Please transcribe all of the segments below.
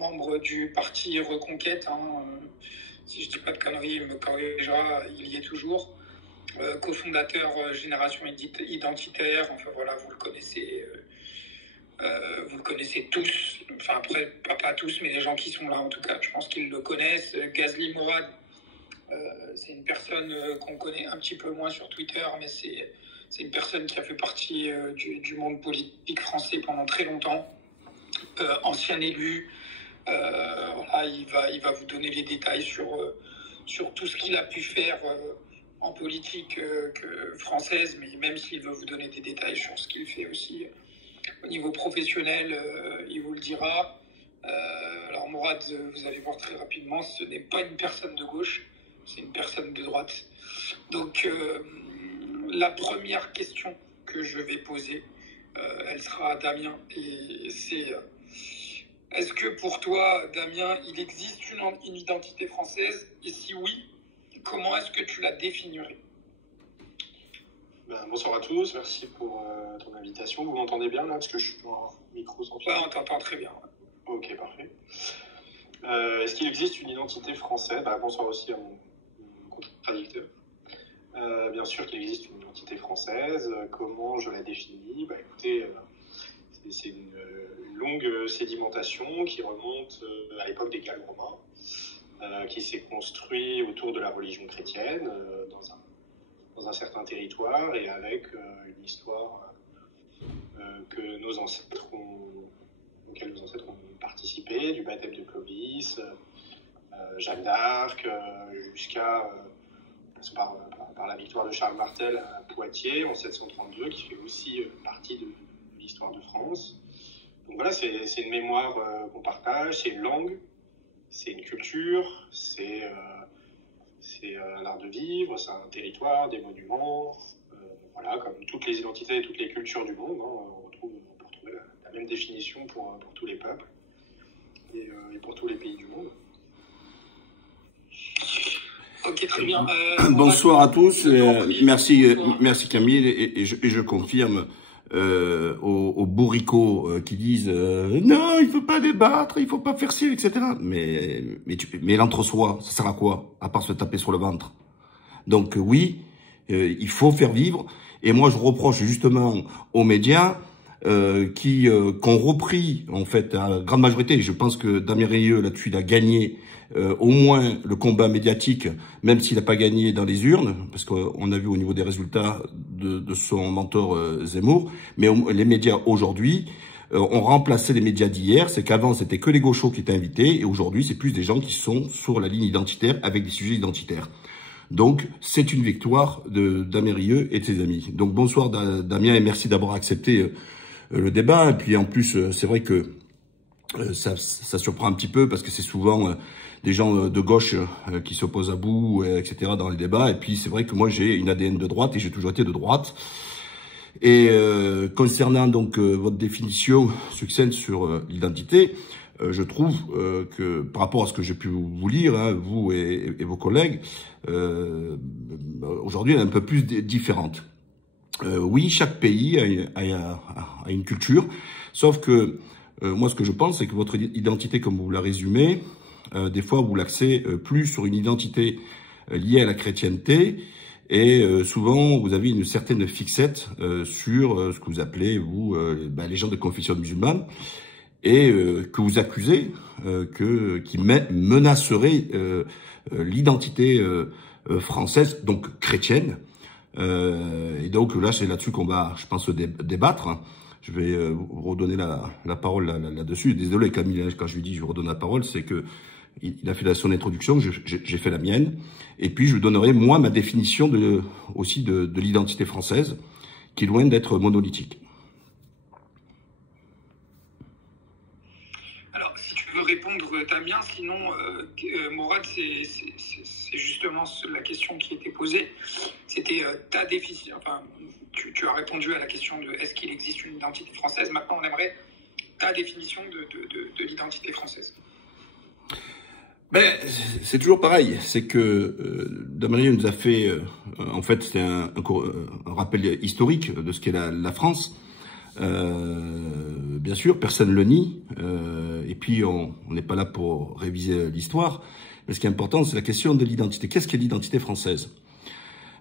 membre du parti Reconquête, hein, si je dis pas de conneries, il me corrigera, il y est toujours. Cofondateur Génération Identitaire, enfin voilà, vous le connaissez tous, enfin après, pas tous, mais les gens qui sont là en tout cas, je pense qu'ils le connaissent. Ghazli Mourad, c'est une personne qu'on connaît un petit peu moins sur Twitter, mais c'est une personne qui a fait partie du monde politique français pendant très longtemps, ancien élu. Voilà, il va vous donner les détails sur tout ce qu'il a pu faire en politique française, mais même s'il veut vous donner des détails sur ce qu'il fait aussi au niveau professionnel, il vous le dira. Alors Mourad, vous allez voir très rapidement, ce n'est pas une personne de gauche, c'est une personne de droite. Donc la première question que je vais poser, elle sera à Damien, et c'est est-ce que pour toi, Damien, il existe une identité française, et si oui, comment est-ce que tu la définirais? Bonsoir à tous, merci pour ton invitation. Vous m'entendez bien là, parce que je suis en micro sans fil? Ouais, on t'entend très bien. Ok, parfait. Est-ce qu'il existe une identité française? Bonsoir aussi à mon contradicteur. Bien sûr qu'il existe une identité française. Comment je la définis? Écoutez, c'est une longue sédimentation qui remonte à l'époque des Gallo-Romains, qui s'est construit autour de la religion chrétienne dans un certain territoire, et avec une histoire auquel nos ancêtres ont participé, du baptême de Clovis, Jeanne d'Arc, jusqu'à par la victoire de Charles Martel à Poitiers en 732, qui fait aussi partie de l'histoire de France. Donc voilà, c'est une mémoire qu'on partage, c'est une langue, c'est une culture, c'est un art de vivre, c'est un territoire, des monuments, voilà, comme toutes les identités et toutes les cultures du monde, hein, on peut retrouver la même définition pour tous les peuples et pour tous les pays du monde. Ok, très bien. Bonsoir à tous, merci Camille, et je confirme aux bourricots qui disent non, il faut pas débattre, il faut pas faire ci, etc. Mais l'entre-soi, ça sert à quoi, à part se taper sur le ventre? Donc oui, il faut faire vivre. Et moi, je reproche justement aux médias qui ont repris, en fait, à la grande majorité, je pense que Damien Rieu, là-dessus, il a gagné au moins le combat médiatique, même s'il n'a pas gagné dans les urnes, parce qu'on a vu au niveau des résultats de son mentor Zemmour, mais les médias aujourd'hui ont remplacé les médias d'hier. C'est qu'avant, c'était que les gauchos qui étaient invités, et aujourd'hui, c'est plus des gens qui sont sur la ligne identitaire avec des sujets identitaires. Donc, c'est une victoire de Damien Rieu et de ses amis. Donc, bonsoir Damien, et merci d'avoir accepté le débat. Et puis, en plus, c'est vrai que ça surprend un petit peu, parce que c'est souvent des gens de gauche qui s'opposent à vous, etc. dans les débats. Et puis, c'est vrai que moi, j'ai une ADN de droite, et j'ai toujours été de droite. Et concernant donc votre définition succincte sur l'identité, je trouve que par rapport à ce que j'ai pu vous lire, hein, vous et vos collègues, aujourd'hui elle est un peu plus différente. Oui, chaque pays a une culture, sauf que moi ce que je pense, c'est que votre identité, comme vous la résumez, des fois vous l'axez plus sur une identité liée à la chrétienté, et souvent vous avez une certaine fixette sur ce que vous appelez, vous, les gens de confession musulmane, et que vous accusez qui menacerait l'identité française, donc chrétienne. Et donc là, c'est là-dessus qu'on va, je pense, débattre. Je vais vous redonner la parole là-dessus. Désolé Camille, quand je lui dis je vous redonne la parole, c'est que il a fait son introduction, j'ai fait la mienne, et puis je lui donnerai moi ma définition aussi de l'identité française, qui est loin d'être monolithique. Alors, si tu veux répondre, Damien, sinon, Mourad, c'est justement la question qui était posée. C'était ta définition. Enfin, tu as répondu à la question de est-ce qu'il existe une identité française. Maintenant, on aimerait ta définition de l'identité française. C'est toujours pareil. C'est que Damien nous a fait, en fait, c'était un rappel historique de ce qu'est la France. bien sûr, personne ne le nie. Et puis, on n'est pas là pour réviser l'histoire. Mais ce qui est important, c'est la question de l'identité. Qu'est-ce qu'est l'identité française?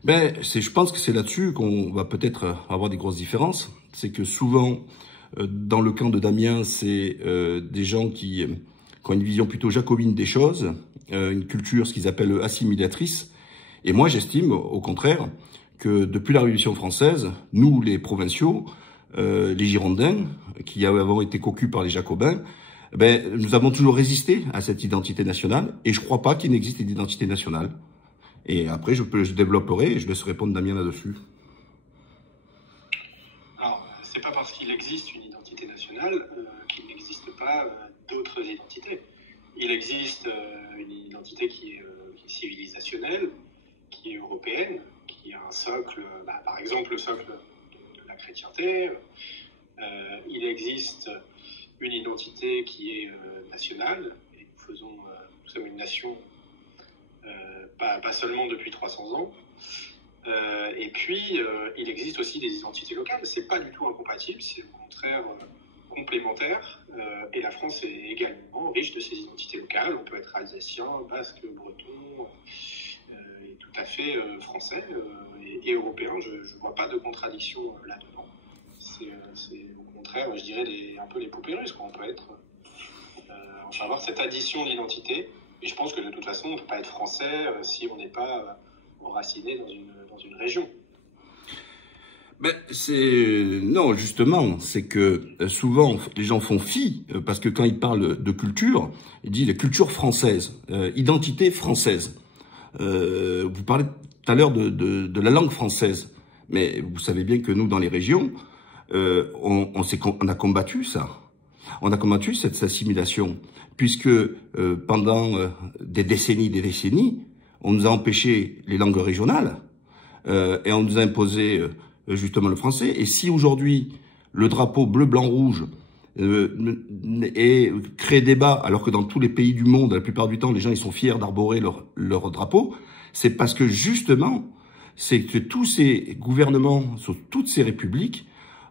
Je pense que c'est là-dessus qu'on va peut-être avoir des grosses différences. C'est que souvent, dans le camp de Damien, c'est des gens qui ont une vision plutôt jacobine des choses, une culture, ce qu'ils appellent assimilatrice. Et moi, j'estime, au contraire, que depuis la Révolution française, nous, les provinciaux, les Girondins, qui avons été cocus par les Jacobins, nous avons toujours résisté à cette identité nationale, et je ne crois pas qu'il n'existe d'identité nationale. Et après, je développerai et je laisse répondre Damien là-dessus. Alors, c'est pas parce qu'il existe une identité nationale qu'il n'existe pas d'autres identités. Il existe une identité qui est civilisationnelle, qui est européenne, qui a un socle, par exemple le socle de la chrétienté. Il existe une identité qui est nationale, et nous sommes une nation pas seulement depuis 300 ans. Et puis, il existe aussi des identités locales. C'est pas du tout incompatible, c'est au contraire complémentaire. Et la France est également riche de ses identités locales. On peut être alsacien, basque, breton, et tout à fait français et européen. Je ne vois pas de contradiction là-dedans. C'est au contraire, je dirais, un peu les poupées russes. On peut être, on peut avoir cette addition d'identité. Et je pense que de toute façon, on ne peut pas être français si on n'est pas enraciné dans une région. Non, justement, c'est que souvent les gens font fi, parce que quand ils parlent de culture, ils disent la culture française, identité française. Vous parlez tout à l'heure de la langue française, mais vous savez bien que nous, dans les régions, on a combattu ça. On a combattu cette assimilation, puisque pendant des décennies, on nous a empêché les langues régionales et on nous a imposé justement le français. Et si aujourd'hui le drapeau bleu, blanc, rouge crée débat, alors que dans tous les pays du monde, la plupart du temps, les gens ils sont fiers d'arborer leur drapeau, c'est parce que justement, c'est que tous ces gouvernements, sur toutes ces républiques,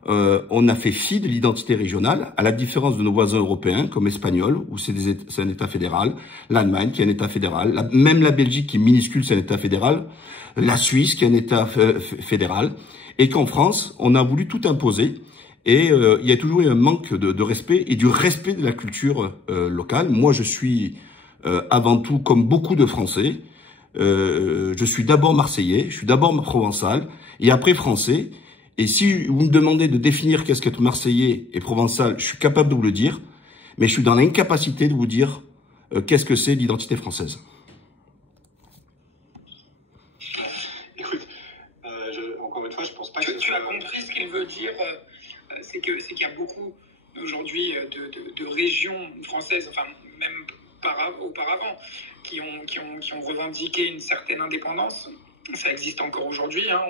on a fait fi de l'identité régionale, à la différence de nos voisins européens, comme l'Espagnol, où c'est un État fédéral, l'Allemagne, qui est un État fédéral, même la Belgique, qui est minuscule, c'est un État fédéral, la Suisse, qui est un État fédéral, et qu'en France, on a voulu tout imposer, et il y a toujours eu un manque de respect, et du respect de la culture locale. Moi, je suis avant tout, comme beaucoup de Français, je suis d'abord Marseillais, je suis d'abord provençal, et après Français. Et si vous me demandez de définir qu'est-ce qu'être Marseillais et Provençal, je suis capable de vous le dire, mais je suis dans l'incapacité de vous dire qu'est-ce que c'est l'identité française. Écoute, encore une fois, je pense pas que... Tu as compris ce qu'il veut dire, c'est qu'il y a beaucoup aujourd'hui de régions françaises, enfin même auparavant, qui ont revendiqué une certaine indépendance. Ça existe encore aujourd'hui, hein,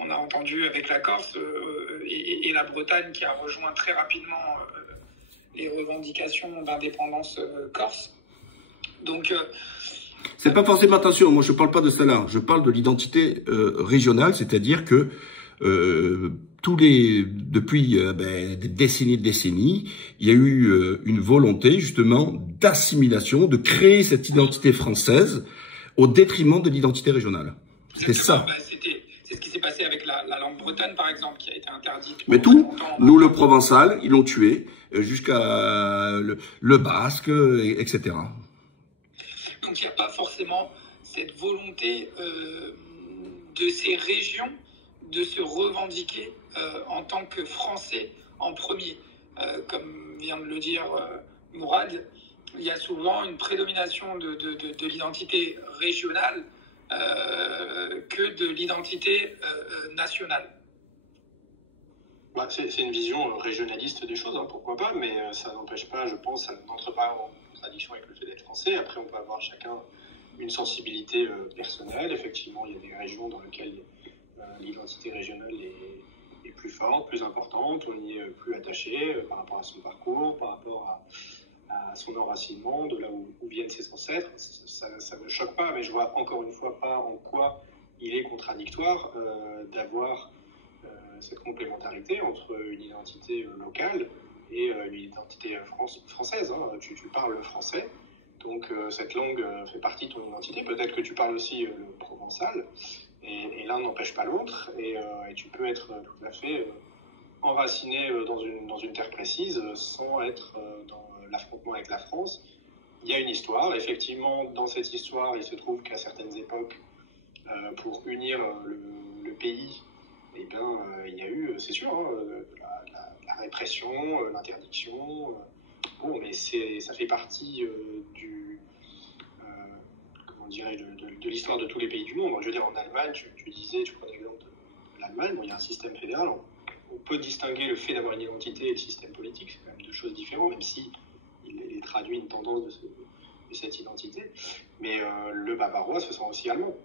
on a entendu avec la Corse et la Bretagne qui a rejoint très rapidement les revendications d'indépendance corse. Donc, c'est pas forcément, attention, moi je parle pas de ça là, je parle de l'identité régionale, c'est-à-dire que depuis des décennies, il y a eu une volonté justement d'assimilation, de créer cette identité française au détriment de l'identité régionale. C'était ça. C'est ce qui s'est passé avec la langue bretonne, par exemple, qui a été interdite. Mais tout, nous, le provençal, ils l'ont tué, jusqu'à le basque, etc. Donc, il n'y a pas forcément cette volonté de ces régions de se revendiquer en tant que Français en premier. Comme vient de le dire Mourad, il y a souvent une prédomination de l'identité régionale que de l'identité nationale. C'est une vision régionaliste des choses, hein, pourquoi pas, mais ça n'empêche pas, je pense, ça n'entre pas en contradiction avec le fait d'être français. Après, on peut avoir chacun une sensibilité personnelle. Effectivement, il y a des régions dans lesquelles l'identité régionale est plus forte, plus importante, on y est plus attaché par rapport à son parcours, par rapport à son enracinement, de là où viennent ses ancêtres. Ça ne me choque pas, mais je vois encore une fois pas en quoi il est contradictoire d'avoir cette complémentarité entre une identité locale et une identité française. Hein. Tu parles français, donc cette langue fait partie de ton identité. Peut-être que tu parles aussi le provençal, et l'un n'empêche pas l'autre, et tu peux être tout à fait enraciné dans une terre précise sans être dans l'affrontement avec la France. Il y a une histoire. Effectivement, dans cette histoire, il se trouve qu'à certaines époques, pour unir le pays, eh bien, il y a eu, c'est sûr, hein, la répression, l'interdiction. Bon, mais ça fait partie comment dirais-je, de l'histoire de tous les pays du monde. Je veux dire, en Allemagne, tu prenais l'exemple de l'Allemagne, bon, il y a un système fédéral. On peut distinguer le fait d'avoir une identité et le système politique, c'est quand même deux choses différentes, même si il traduit une tendance de cette identité. Mais le bavarois se sent aussi allemand.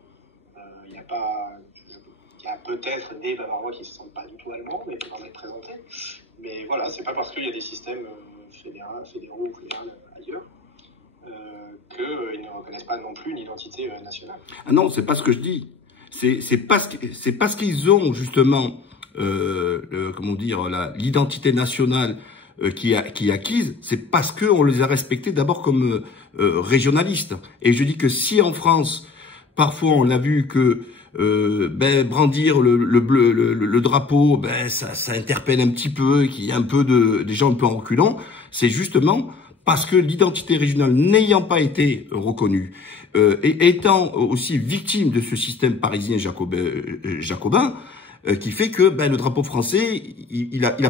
Il y a peut-être des Bavarois qui ne se sentent pas du tout allemands, mais qui peuvent être présentés. Mais voilà, c'est pas parce qu'il y a des systèmes fédéraux ou fédéraux ailleurs qu'ils ne reconnaissent pas non plus une identité nationale. Ah non, c'est pas ce que je dis. C'est parce qu'ils ont justement, comment dire, l'identité nationale qui est acquise, c'est parce qu'on les a respectés d'abord comme régionalistes. Et je dis que si en France, parfois on l'a vu que brandir le drapeau, ça interpelle un petit peu, qu'il y a un peu des gens un peu en reculant, c'est justement parce que l'identité régionale n'ayant pas été reconnue, et étant aussi victime de ce système parisien jacobin, qui fait que le drapeau français, il a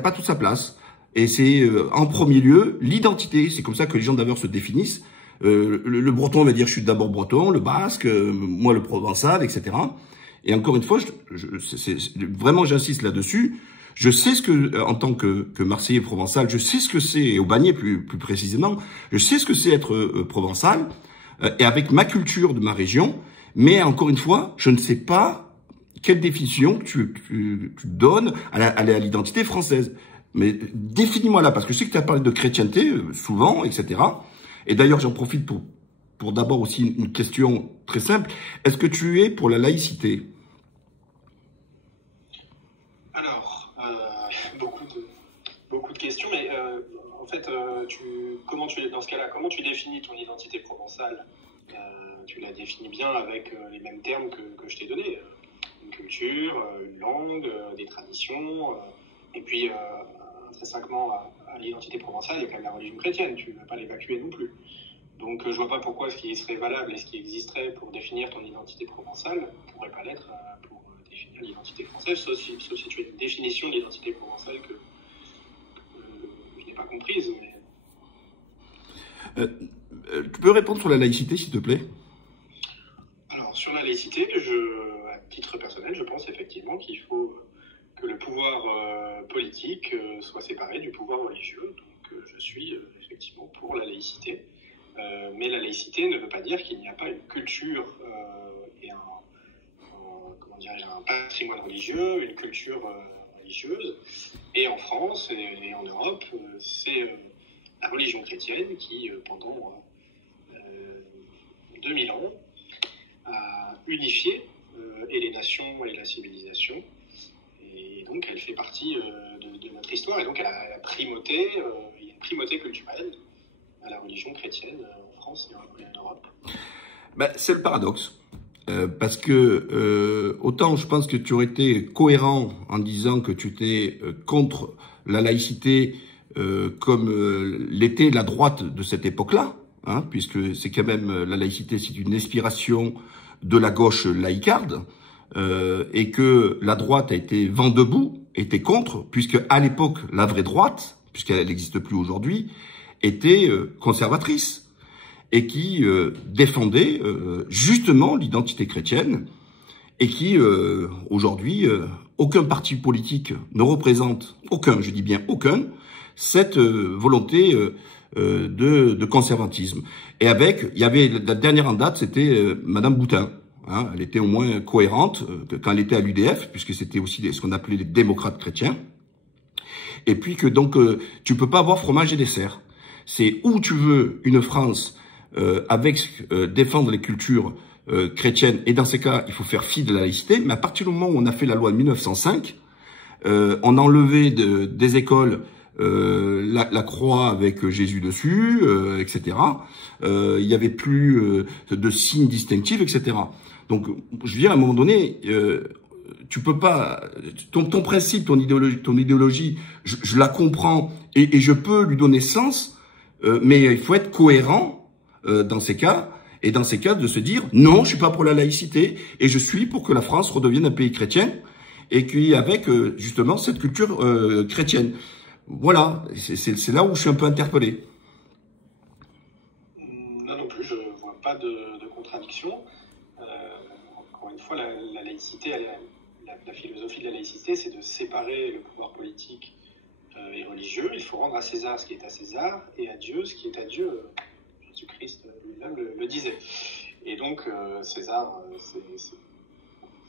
pas toute sa place. Et c'est en premier lieu l'identité. C'est comme ça que les gens d'abord se définissent. Le breton va dire je suis d'abord breton, le basque, moi le provençal, etc. Et encore une fois, vraiment j'insiste là-dessus. Je sais ce que, en tant que Marseillais provençal, je sais ce que c'est, au Bagné plus précisément, je sais ce que c'est être provençal, et avec ma culture de ma région. Mais encore une fois, je ne sais pas quelle définition tu donnes à l'identité française. Mais définis-moi là, parce que je sais que tu as parlé de chrétienté souvent, etc. Et d'ailleurs, j'en profite pour d'abord aussi une question très simple. Est-ce que tu es pour la laïcité? Alors, beaucoup de questions, mais en fait, dans ce cas-là, comment tu définis ton identité provençale? Tu la définis bien avec les mêmes termes que je t'ai donnés. Une culture, une langue, des traditions, et puis intrinsèquement à l'identité provençale, il y a quand même la religion chrétienne, tu ne vas pas l'évacuer non plus. Donc je vois pas pourquoi ce qui serait valable et ce qui existerait pour définir ton identité provençale ne pourrait pas l'être pour définir l'identité française, sauf si tu as une définition de l'identité provençale que je n'ai pas comprise. Mais... tu peux répondre sur la laïcité, s'il te plaît? Alors, sur la laïcité, à titre personnel, je pense effectivement qu'il faut que le pouvoir politique soit séparé du pouvoir religieux. Donc, je suis effectivement pour la laïcité. Mais la laïcité ne veut pas dire qu'il n'y a pas une culture et un patrimoine religieux, une culture religieuse. Et en France et en Europe, c'est la religion chrétienne qui, pendant 2000 ans, a unifié et les nations et la civilisation. Et donc, elle fait partie de notre histoire. Et donc, elle a primauté, il y a une primauté culturelle à la religion chrétienne en France et en Europe. C'est le paradoxe. Parce que autant je pense que tu aurais été cohérent en disant que tu étais contre la laïcité comme l'était la droite de cette époque-là, hein, puisque c'est quand même la laïcité, c'est une inspiration de la gauche laïcarde, et que la droite a été vent debout, était contre, puisque à l'époque la vraie droite, puisqu'elle n'existe plus aujourd'hui, était conservatrice et qui défendait justement l'identité chrétienne et qui aujourd'hui aucun parti politique ne représente, aucun, je dis bien aucun, cette volonté de conservatisme. Et il y avait la dernière en date, c'était Madame Boutin. Hein, elle était au moins cohérente quand elle était à l'UDF, puisque c'était aussi ce qu'on appelait les démocrates chrétiens. Et puis que donc tu peux pas avoir fromage et dessert. C'est où tu veux une France avec défendre les cultures chrétienne, et dans ces cas, il faut faire fi de la laïcité, mais à partir du moment où on a fait la loi de 1905, on a enlevé des écoles la croix avec Jésus dessus, etc. Il y avait plus de signes distinctifs, etc. Donc, je veux dire, à un moment donné, tu peux pas, ton principe, ton idéologie, je la comprends et je peux lui donner sens, mais il faut être cohérent dans ces cas. Et dans ces cas, de se dire, non, je suis pas pour la laïcité, et je suis pour que la France redevienne un pays chrétien, et qu'avec, justement, cette culture chrétienne. Voilà, c'est là où je suis un peu interpellé. Non plus, je vois pas de contradiction. Encore une fois, la laïcité, la philosophie de la laïcité, c'est de séparer le pouvoir politique et religieux. Il faut rendre à César ce qui est à César, et à Dieu ce qui est à Dieu. Jésus-Christ lui-même le disait. Et donc, César,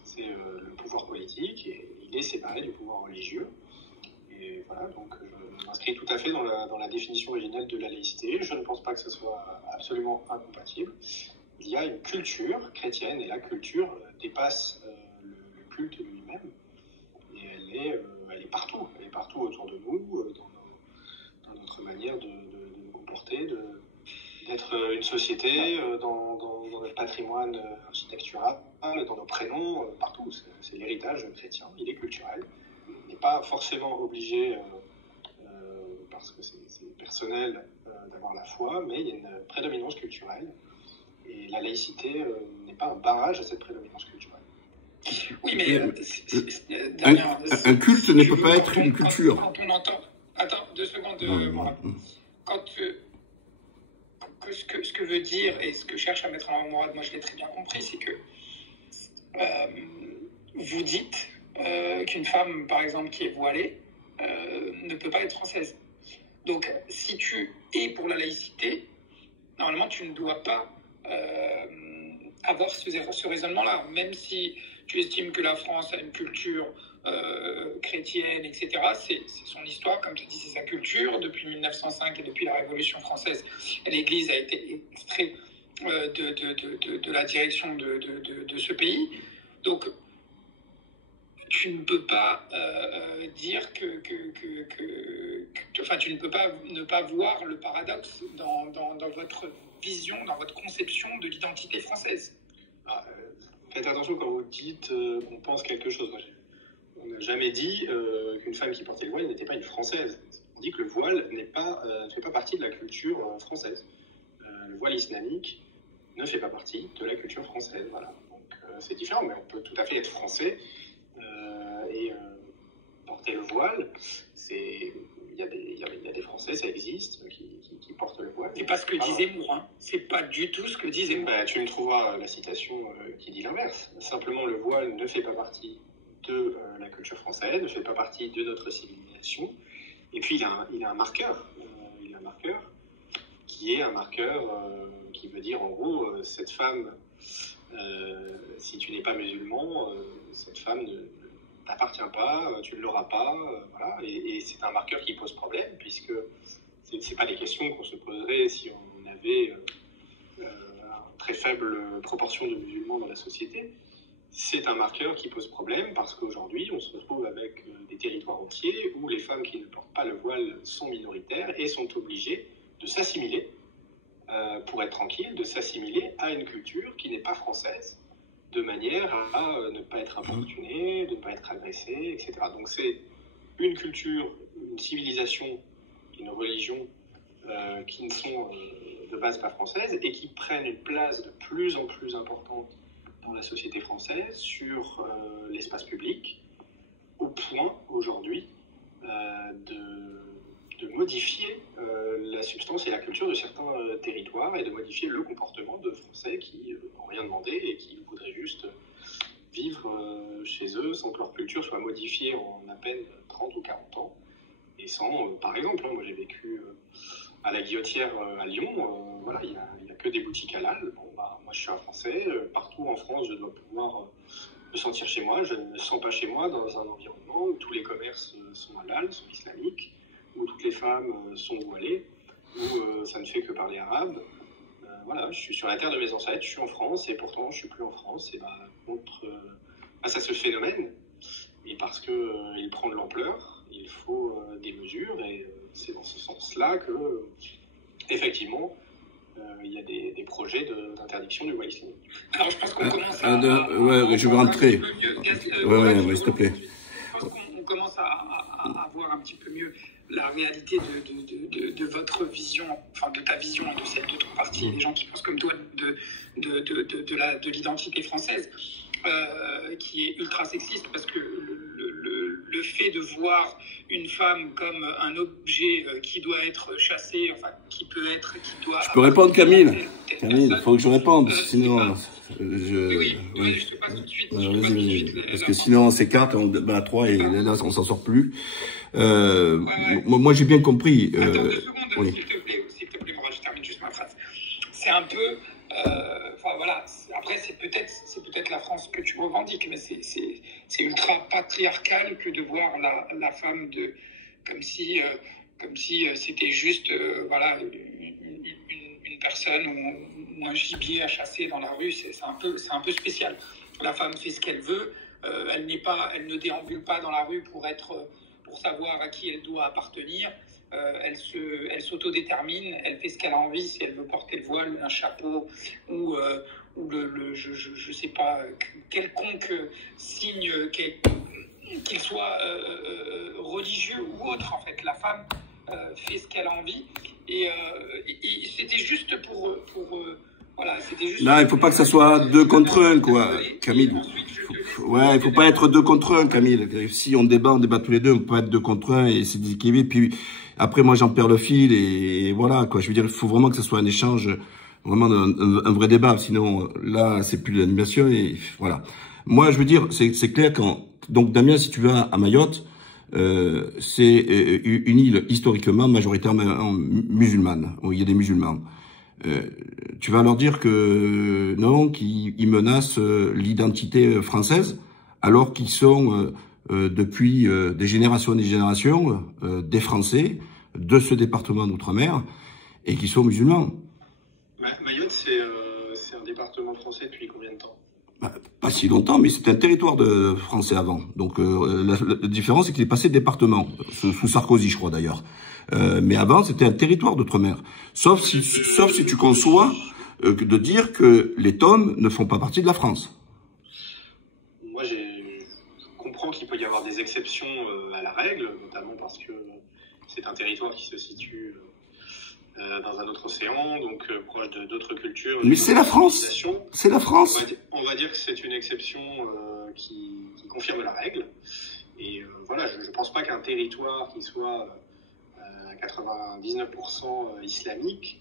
c'est le pouvoir politique, et il est séparé du pouvoir religieux. Et voilà, donc je m'inscris tout à fait dans la définition originelle de la laïcité. Je ne pense pas que ce soit absolument incompatible. Il y a une culture chrétienne, et la culture dépasse le culte lui-même. Et elle est partout. Elle est partout autour de nous, dans notre manière de nous comporter, d'être une société, dans notre patrimoine architectural, dans nos prénoms, partout. C'est l'héritage chrétien, il est culturel. Il n'est pas forcément obligé, parce que c'est personnel, d'avoir la foi, mais il y a une prédominance culturelle. Et la laïcité n'est pas un barrage à cette prédominance culturelle. Oui, mais un culte ne peut pas être une culture. Quand on entend... Attends, 2 secondes. Voilà. Quand... Ce que veut dire et ce que cherche à mettre en mémoire, moi je l'ai très bien compris, c'est que vous dites qu'une femme, par exemple, qui est voilée, ne peut pas être française. Donc, si tu es pour la laïcité, normalement, tu ne dois pas avoir ce raisonnement-là, même si tu estimes que la France a une culture chrétienne, etc. C'est son histoire, comme tu dis, c'est sa culture. Depuis 1905 et depuis la Révolution française, l'Église a été extraite de la direction de ce pays. Donc, tu ne peux pas dire enfin, tu ne peux pas ne pas voir le paradoxe dans votre vision, dans votre conception de l'identité française. Faites attention quand vous dites qu'on pense quelque chose. On n'a jamais dit qu'une femme qui portait le voile n'était pas une Française. On dit que le voile ne fait pas partie de la culture française. Le voile islamique ne fait pas partie de la culture française. Voilà. Donc c'est différent, mais on peut tout à fait être français et porter le voile. Il y a des Français, ça existe, qui portent le voile. C'est pas ce que disait Morin. C'est pas du tout ce que disait Morin. Tu me trouveras la citation qui dit l'inverse. Simplement, le voile ne fait pas partie de la culture française, ne fait pas partie de notre civilisation. Et puis, il a un marqueur. Il a un marqueur qui est un marqueur qui veut dire, en gros, cette femme, si tu n'es pas musulman, cette femme ne t'appartient pas, tu ne l'auras pas. Voilà. Et c'est un marqueur qui pose problème, puisque c'est pas des questions qu'on se poserait si on avait une très faible proportion de musulmans dans la société. C'est un marqueur qui pose problème parce qu'aujourd'hui, on se retrouve avec des territoires entiers où les femmes qui ne portent pas le voile sont minoritaires et sont obligées de s'assimiler, pour être tranquilles, de s'assimiler à une culture qui n'est pas française, de manière à ne pas être importunées, de ne pas être agressées, etc. Donc c'est une culture, une civilisation, une religion qui ne sont de base pas françaises et qui prennent une place de plus en plus importante dans la société française sur l'espace public, au point aujourd'hui de modifier la substance et la culture de certains territoires et de modifier le comportement de Français qui n'ont rien demandé et qui voudraient juste vivre chez eux sans que leur culture soit modifiée en à peine 30 ou 40 ans. Et sans, par exemple, moi j'ai vécu à la Guillotière à Lyon, voilà, il n'y a que des boutiques halal. Bon, moi je suis un Français, partout en France je dois pouvoir me sentir chez moi. Je ne me sens pas chez moi dans un environnement où tous les commerces sont halal, sont islamiques, où toutes les femmes sont voilées, où ça ne fait que parler arabe, voilà, je suis sur la terre de mes ancêtres, je suis en France, et pourtant je suis plus en France. Et face à ce phénomène, et parce qu'il prend de l'ampleur, il faut des mesures, et c'est dans ce sens-là que, effectivement, il y a des projets d'interdiction du voile islamique. Alors, je pense qu'on commence ouais, je vais rentrer. Ouais, s'il te plaît. Je pense qu'on commence à voir un petit peu mieux la réalité de votre vision, enfin de ta vision et de celle de ton parti, les gens qui pensent comme toi de l'identité française, qui est ultra sexiste, parce que le fait de voir une femme comme un objet qui doit être chassé, enfin qui doit... Je peux répondre, Camille, il faut que je réponde, sinon... Oui, je te passe tout de suite. Vas-y. Parce que sinon on s'écarte, on bat à 3 et là on s'en sort plus. Moi j'ai bien compris. Attends 2 secondes, oui. S'il te plaît, Mourad, je termine juste ma phrase. C'est un peu... voilà, après c'est peut-être la France que tu revendiques, mais c'est ultra patriarcal que de voir la femme comme si c'était juste voilà une personne ou un gibier à chasser dans la rue. C'est un peu spécial. La femme fait ce qu'elle veut, elle ne déambule pas dans la rue pour savoir à qui elle doit appartenir. Elle s'autodétermine, elle fait ce qu'elle a envie. Si elle veut porter le voile, un chapeau ou je sais pas, quelconque signe qu'il soit religieux ou autre, en fait. La femme fait ce qu'elle a envie, et c'était juste pour voilà, c'était juste... Non, il faut pas que ça soit 2 contre 1, quoi, Camille. Ouais, il faut pas être 2 contre 1, Camille. Si on débat tous les deux, on peut être 2 contre 1 et c'est déséquilibré. Puis après, moi, j'en perds le fil et voilà, quoi. Je veux dire, il faut vraiment que ce soit un échange, vraiment un vrai débat. Sinon, là, c'est plus de l'animation et voilà. Moi, je veux dire, c'est clair donc Damien, si tu vas à Mayotte, c'est une île historiquement majoritairement musulmane, où il y a des musulmans. Tu vas leur dire que non, qu'ils menacent l'identité française, alors qu'ils sont depuis des générations et des générations des Français de ce département d'outre-mer et qui sont musulmans. Mayotte, c'est un département français depuis combien de temps? Pas si longtemps, mais c'était un territoire de français avant. Donc la différence, c'est qu'il est passé de département, sous Sarkozy, je crois d'ailleurs. Mais avant, c'était un territoire d'outre-mer. Sauf si tu conçois de dire que les Tom ne font pas partie de la France. Moi, je comprends qu'il peut y avoir des exceptions à la règle, notamment parce que c'est un territoire qui se situe dans un autre océan, donc proche d'autres cultures. Mais c'est la France. C'est la France. On va dire que c'est une exception qui confirme la règle. Et voilà, je ne pense pas qu'un territoire qui soit à 99% islamique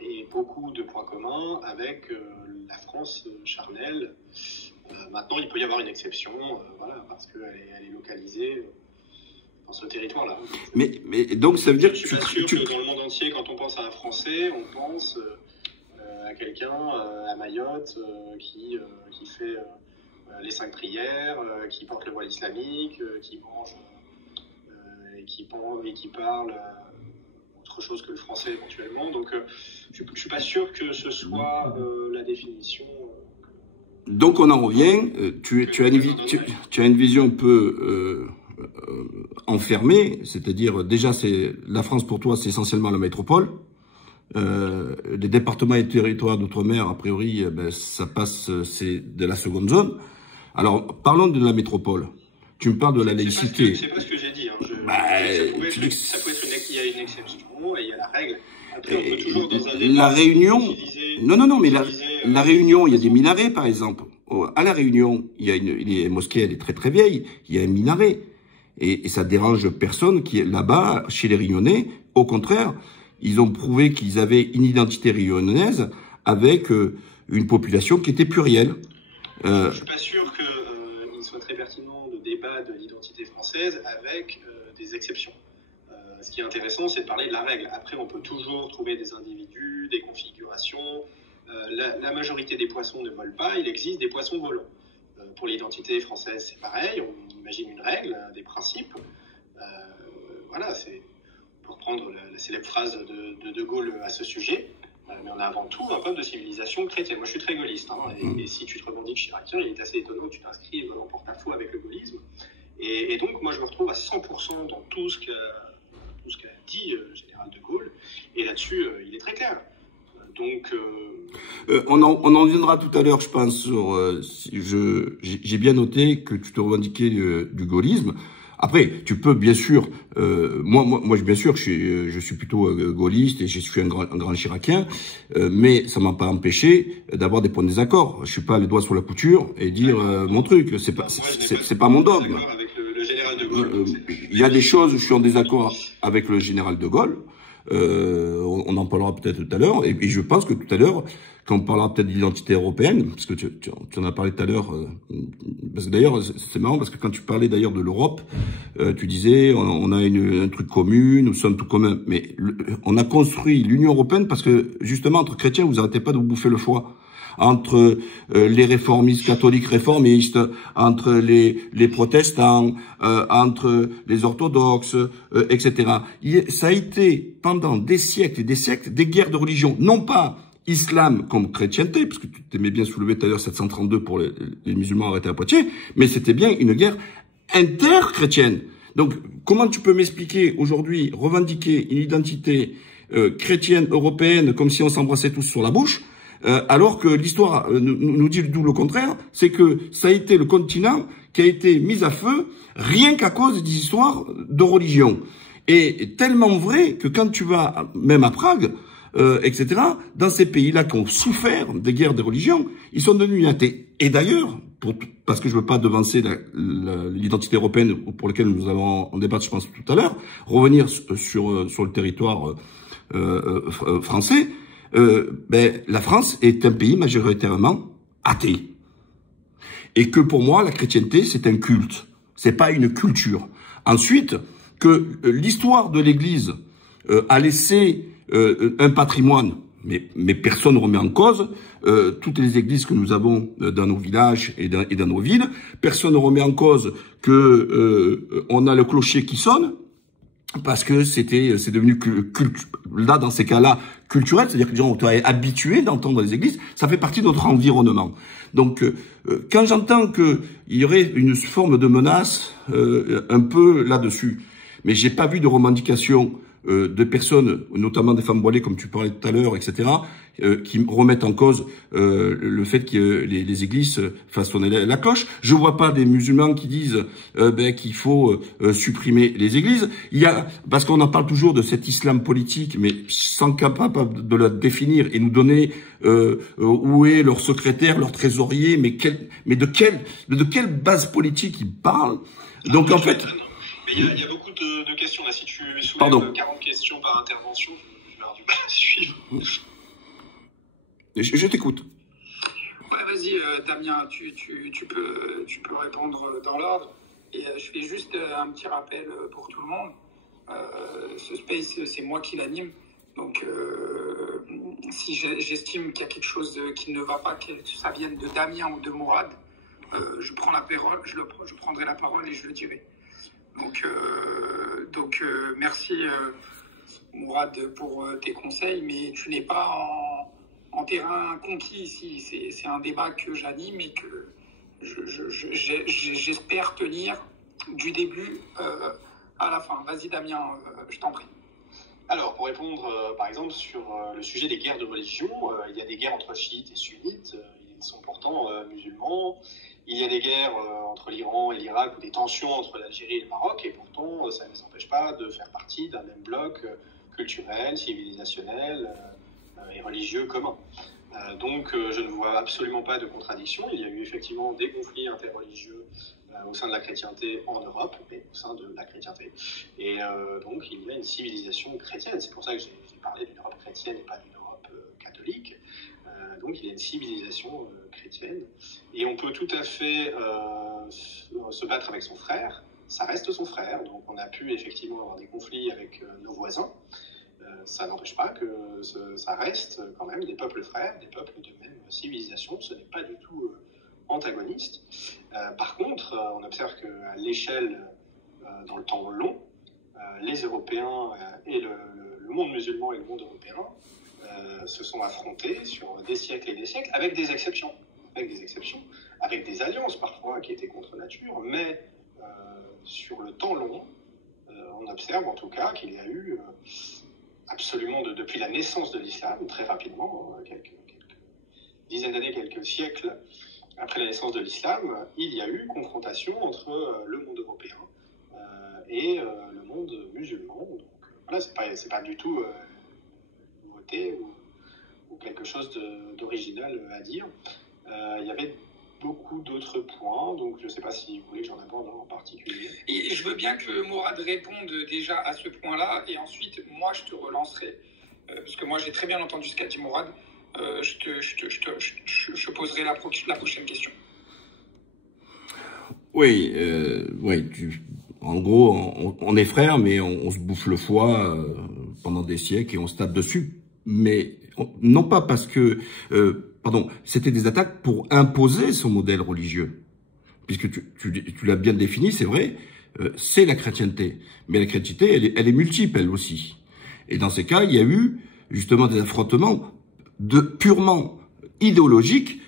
ait beaucoup de points communs avec la France charnelle. Maintenant, il peut y avoir une exception, voilà, parce qu'elle est localisée dans ce territoire-là. Mais donc ça veut dire que je suis pas sûr que dans le monde entier, quand on pense à un Français, on pense à quelqu'un à Mayotte qui fait les 5 prières, qui porte le voile islamique, qui mange et qui parle autre chose que le français éventuellement. Donc je suis pas sûr que ce soit la définition. Donc on en revient. Tu as une vision un peu enfermé, c'est-à-dire déjà la France pour toi c'est essentiellement la métropole, les départements et territoires d'outre-mer a priori ça passe, c'est de la seconde zone. Alors parlons de la métropole. Tu me parles de la laïcité. C'est pas ce que j'ai dit. Hein. Ça peut être il y a une exception et il y a la règle. Après, on peut toujours dans un débat, la Réunion. Non, mais la Réunion, il y a des minarets par exemple. À la Réunion, il y a une mosquée, elle est très très vieille. Il y a un minaret. Et ça dérange personne qui est là-bas, chez les Réunionnais. Au contraire, ils ont prouvé qu'ils avaient une identité réunionnaise avec une population qui était plurielle. Je suis pas sûr qu'il soit très pertinent de débattre de l'identité française avec des exceptions. Ce qui est intéressant, c'est de parler de la règle. Après, on peut toujours trouver des individus, des configurations. La majorité des poissons ne volent pas. Il existe des poissons volants. Pour l'identité française, c'est pareil. On imagine une règle, des principes. Voilà, c'est pour reprendre la célèbre phrase de Gaulle à ce sujet. mais on est avant tout un peuple de civilisation chrétienne. Moi, je suis très gaulliste, hein, et si tu te revendiques chiracien, il est assez étonnant que tu t'inscrives en porte-à-faux avec le gaullisme. Et donc, moi, je me retrouve à 100% dans tout ce qu'a dit le général de Gaulle, et là-dessus, il est très clair. Donc, on en viendra tout à l'heure, je pense. J'ai bien noté que tu te revendiquais du gaullisme. Après, tu peux bien sûr, moi, bien sûr, je suis plutôt gaulliste et je suis un grand chiracien, mais ça m'a pas empêché d'avoir des points de désaccord. Je suis pas les doigts sur la couture et dire mon truc. C'est pas mon dogme. Avec le général de Gaulle. Il y a des choses où je suis en désaccord avec le général de Gaulle. On en parlera peut-être tout à l'heure, et je pense que tout à l'heure, quand on parlera peut-être d'identité européenne, parce que tu en as parlé tout à l'heure, parce que d'ailleurs c'est marrant, parce que quand tu parlais d'ailleurs de l'Europe, tu disais on a un truc commun, nous sommes tout communs, mais on a construit l'Union européenne parce que justement entre chrétiens vous arrêtez pas de vous bouffer le foie. Entre les réformistes catholiques réformistes, entre les protestants, entre les orthodoxes, etc. Ça a été pendant des siècles et des siècles des guerres de religion, non pas islam comme chrétienté, parce que tu t'aimais bien soulever tout à l'heure 732 pour les musulmans arrêtés à Poitiers, mais c'était bien une guerre interchrétienne. Donc comment tu peux m'expliquer aujourd'hui revendiquer une identité chrétienne européenne comme si on s'embrassait tous sur la bouche? Alors que l'histoire nous dit tout le contraire, c'est que ça a été le continent qui a été mis à feu rien qu'à cause des histoires de religion. Et tellement vrai que quand tu vas, même à Prague, etc., dans ces pays-là qui ont souffert des guerres de religion, ils sont devenus athées. Et d'ailleurs, parce que je veux pas devancer l'identité européenne pour laquelle nous allons en débattre, je pense, tout à l'heure, revenir sur le territoire français, la France est un pays majoritairement athée. Et que pour moi, la chrétienté, c'est un culte. C'est pas une culture. Ensuite, que l'histoire de l'Église a laissé un patrimoine, mais personne ne remet en cause toutes les églises que nous avons dans nos villages et dans nos villes. Personne ne remet en cause que on a le clocher qui sonne, parce que c'est devenu là dans ces cas-là culturel, c'est-à-dire que les gens ont été habitués d'entendre les églises, ça fait partie de notre environnement. Donc quand j'entends qu'il y aurait une forme de menace un peu là-dessus, mais j'ai pas vu de revendication de personnes, notamment des femmes voilées, comme tu parlais tout à l'heure, etc., qui remettent en cause le fait que les églises fassent sonner la cloche. Je vois pas des musulmans qui disent qu'il faut supprimer les églises. Il y a, parce qu'on en parle toujours de cet islam politique, mais sans capable de la définir et nous donner où est leur secrétaire, leur trésorier, mais de quelle base politique ils parlent. Donc en fait. Mais il y a beaucoup de questions là. Si tu soulèves 40 questions par intervention, je vais avoir du mal à suivre. Je t'écoute. Ouais, vas-y, Damien, tu peux répondre dans l'ordre. Et je fais juste un petit rappel pour tout le monde. Ce space, c'est moi qui l'anime. Donc, si j'estime qu'il y a quelque chose qui ne va pas, que ça vienne de Damien ou de Mourad, je prends la parole, je prendrai la parole et je le dirai. Donc merci Mourad pour tes conseils, mais tu n'es pas en terrain conquis ici. C'est un débat que j'anime et que j'espère tenir du début à la fin. Vas-y Damien, je t'en prie. Alors, pour répondre par exemple sur le sujet des guerres de religion, il y a des guerres entre chiites et sunnites, ils sont pourtant musulmans. Il y a des guerres entre l'Iran et l'Irak ou des tensions entre l'Algérie et le Maroc, et pourtant ça ne les empêche pas de faire partie d'un même bloc culturel, civilisationnel et religieux commun. Donc je ne vois absolument pas de contradiction. Il y a eu effectivement des conflits interreligieux au sein de la chrétienté en Europe, mais au sein de la chrétienté. Et donc il y a une civilisation chrétienne. C'est pour ça que j'ai parlé d'une Europe chrétienne et pas d'une Europe catholique. Donc il y a une civilisation chrétienne. Et on peut tout à fait se battre avec son frère. Ça reste son frère. Donc on a pu effectivement avoir des conflits avec nos voisins. Ça n'empêche pas que ça reste quand même des peuples frères, des peuples de même civilisation. Ce n'est pas du tout antagoniste. Par contre, on observe qu'à l'échelle, dans le temps long, les Européens et le monde musulman et le monde européen se sont affrontés sur des siècles et des siècles, avec des exceptions, avec des alliances parfois qui étaient contre nature, mais sur le temps long, on observe en tout cas qu'il y a eu absolument, depuis la naissance de l'islam, très rapidement, quelques dizaines d'années, quelques siècles après la naissance de l'islam, il y a eu confrontation entre le monde européen et le monde musulman. Donc voilà, c'est pas du tout une nouveauté ou quelque chose d'original à dire. Il y avait beaucoup d'autres points, donc je ne sais pas si vous voulez que j'en aborde en particulier. Et je veux bien que Mourad réponde déjà à ce point-là, et ensuite, moi, je te relancerai, parce que moi, j'ai très bien entendu ce qu'a dit Mourad. Je poserai la prochaine question. Oui, en gros, on est frères, mais on se bouffe le foie pendant des siècles et on se tape dessus. Mais non pas parce que... c'était des attaques pour imposer son modèle religieux. Puisque tu l'as bien défini, c'est vrai, c'est la chrétienté. Mais la chrétienté, elle est multiple, elle aussi. Et dans ces cas, il y a eu justement des affrontements purement idéologiques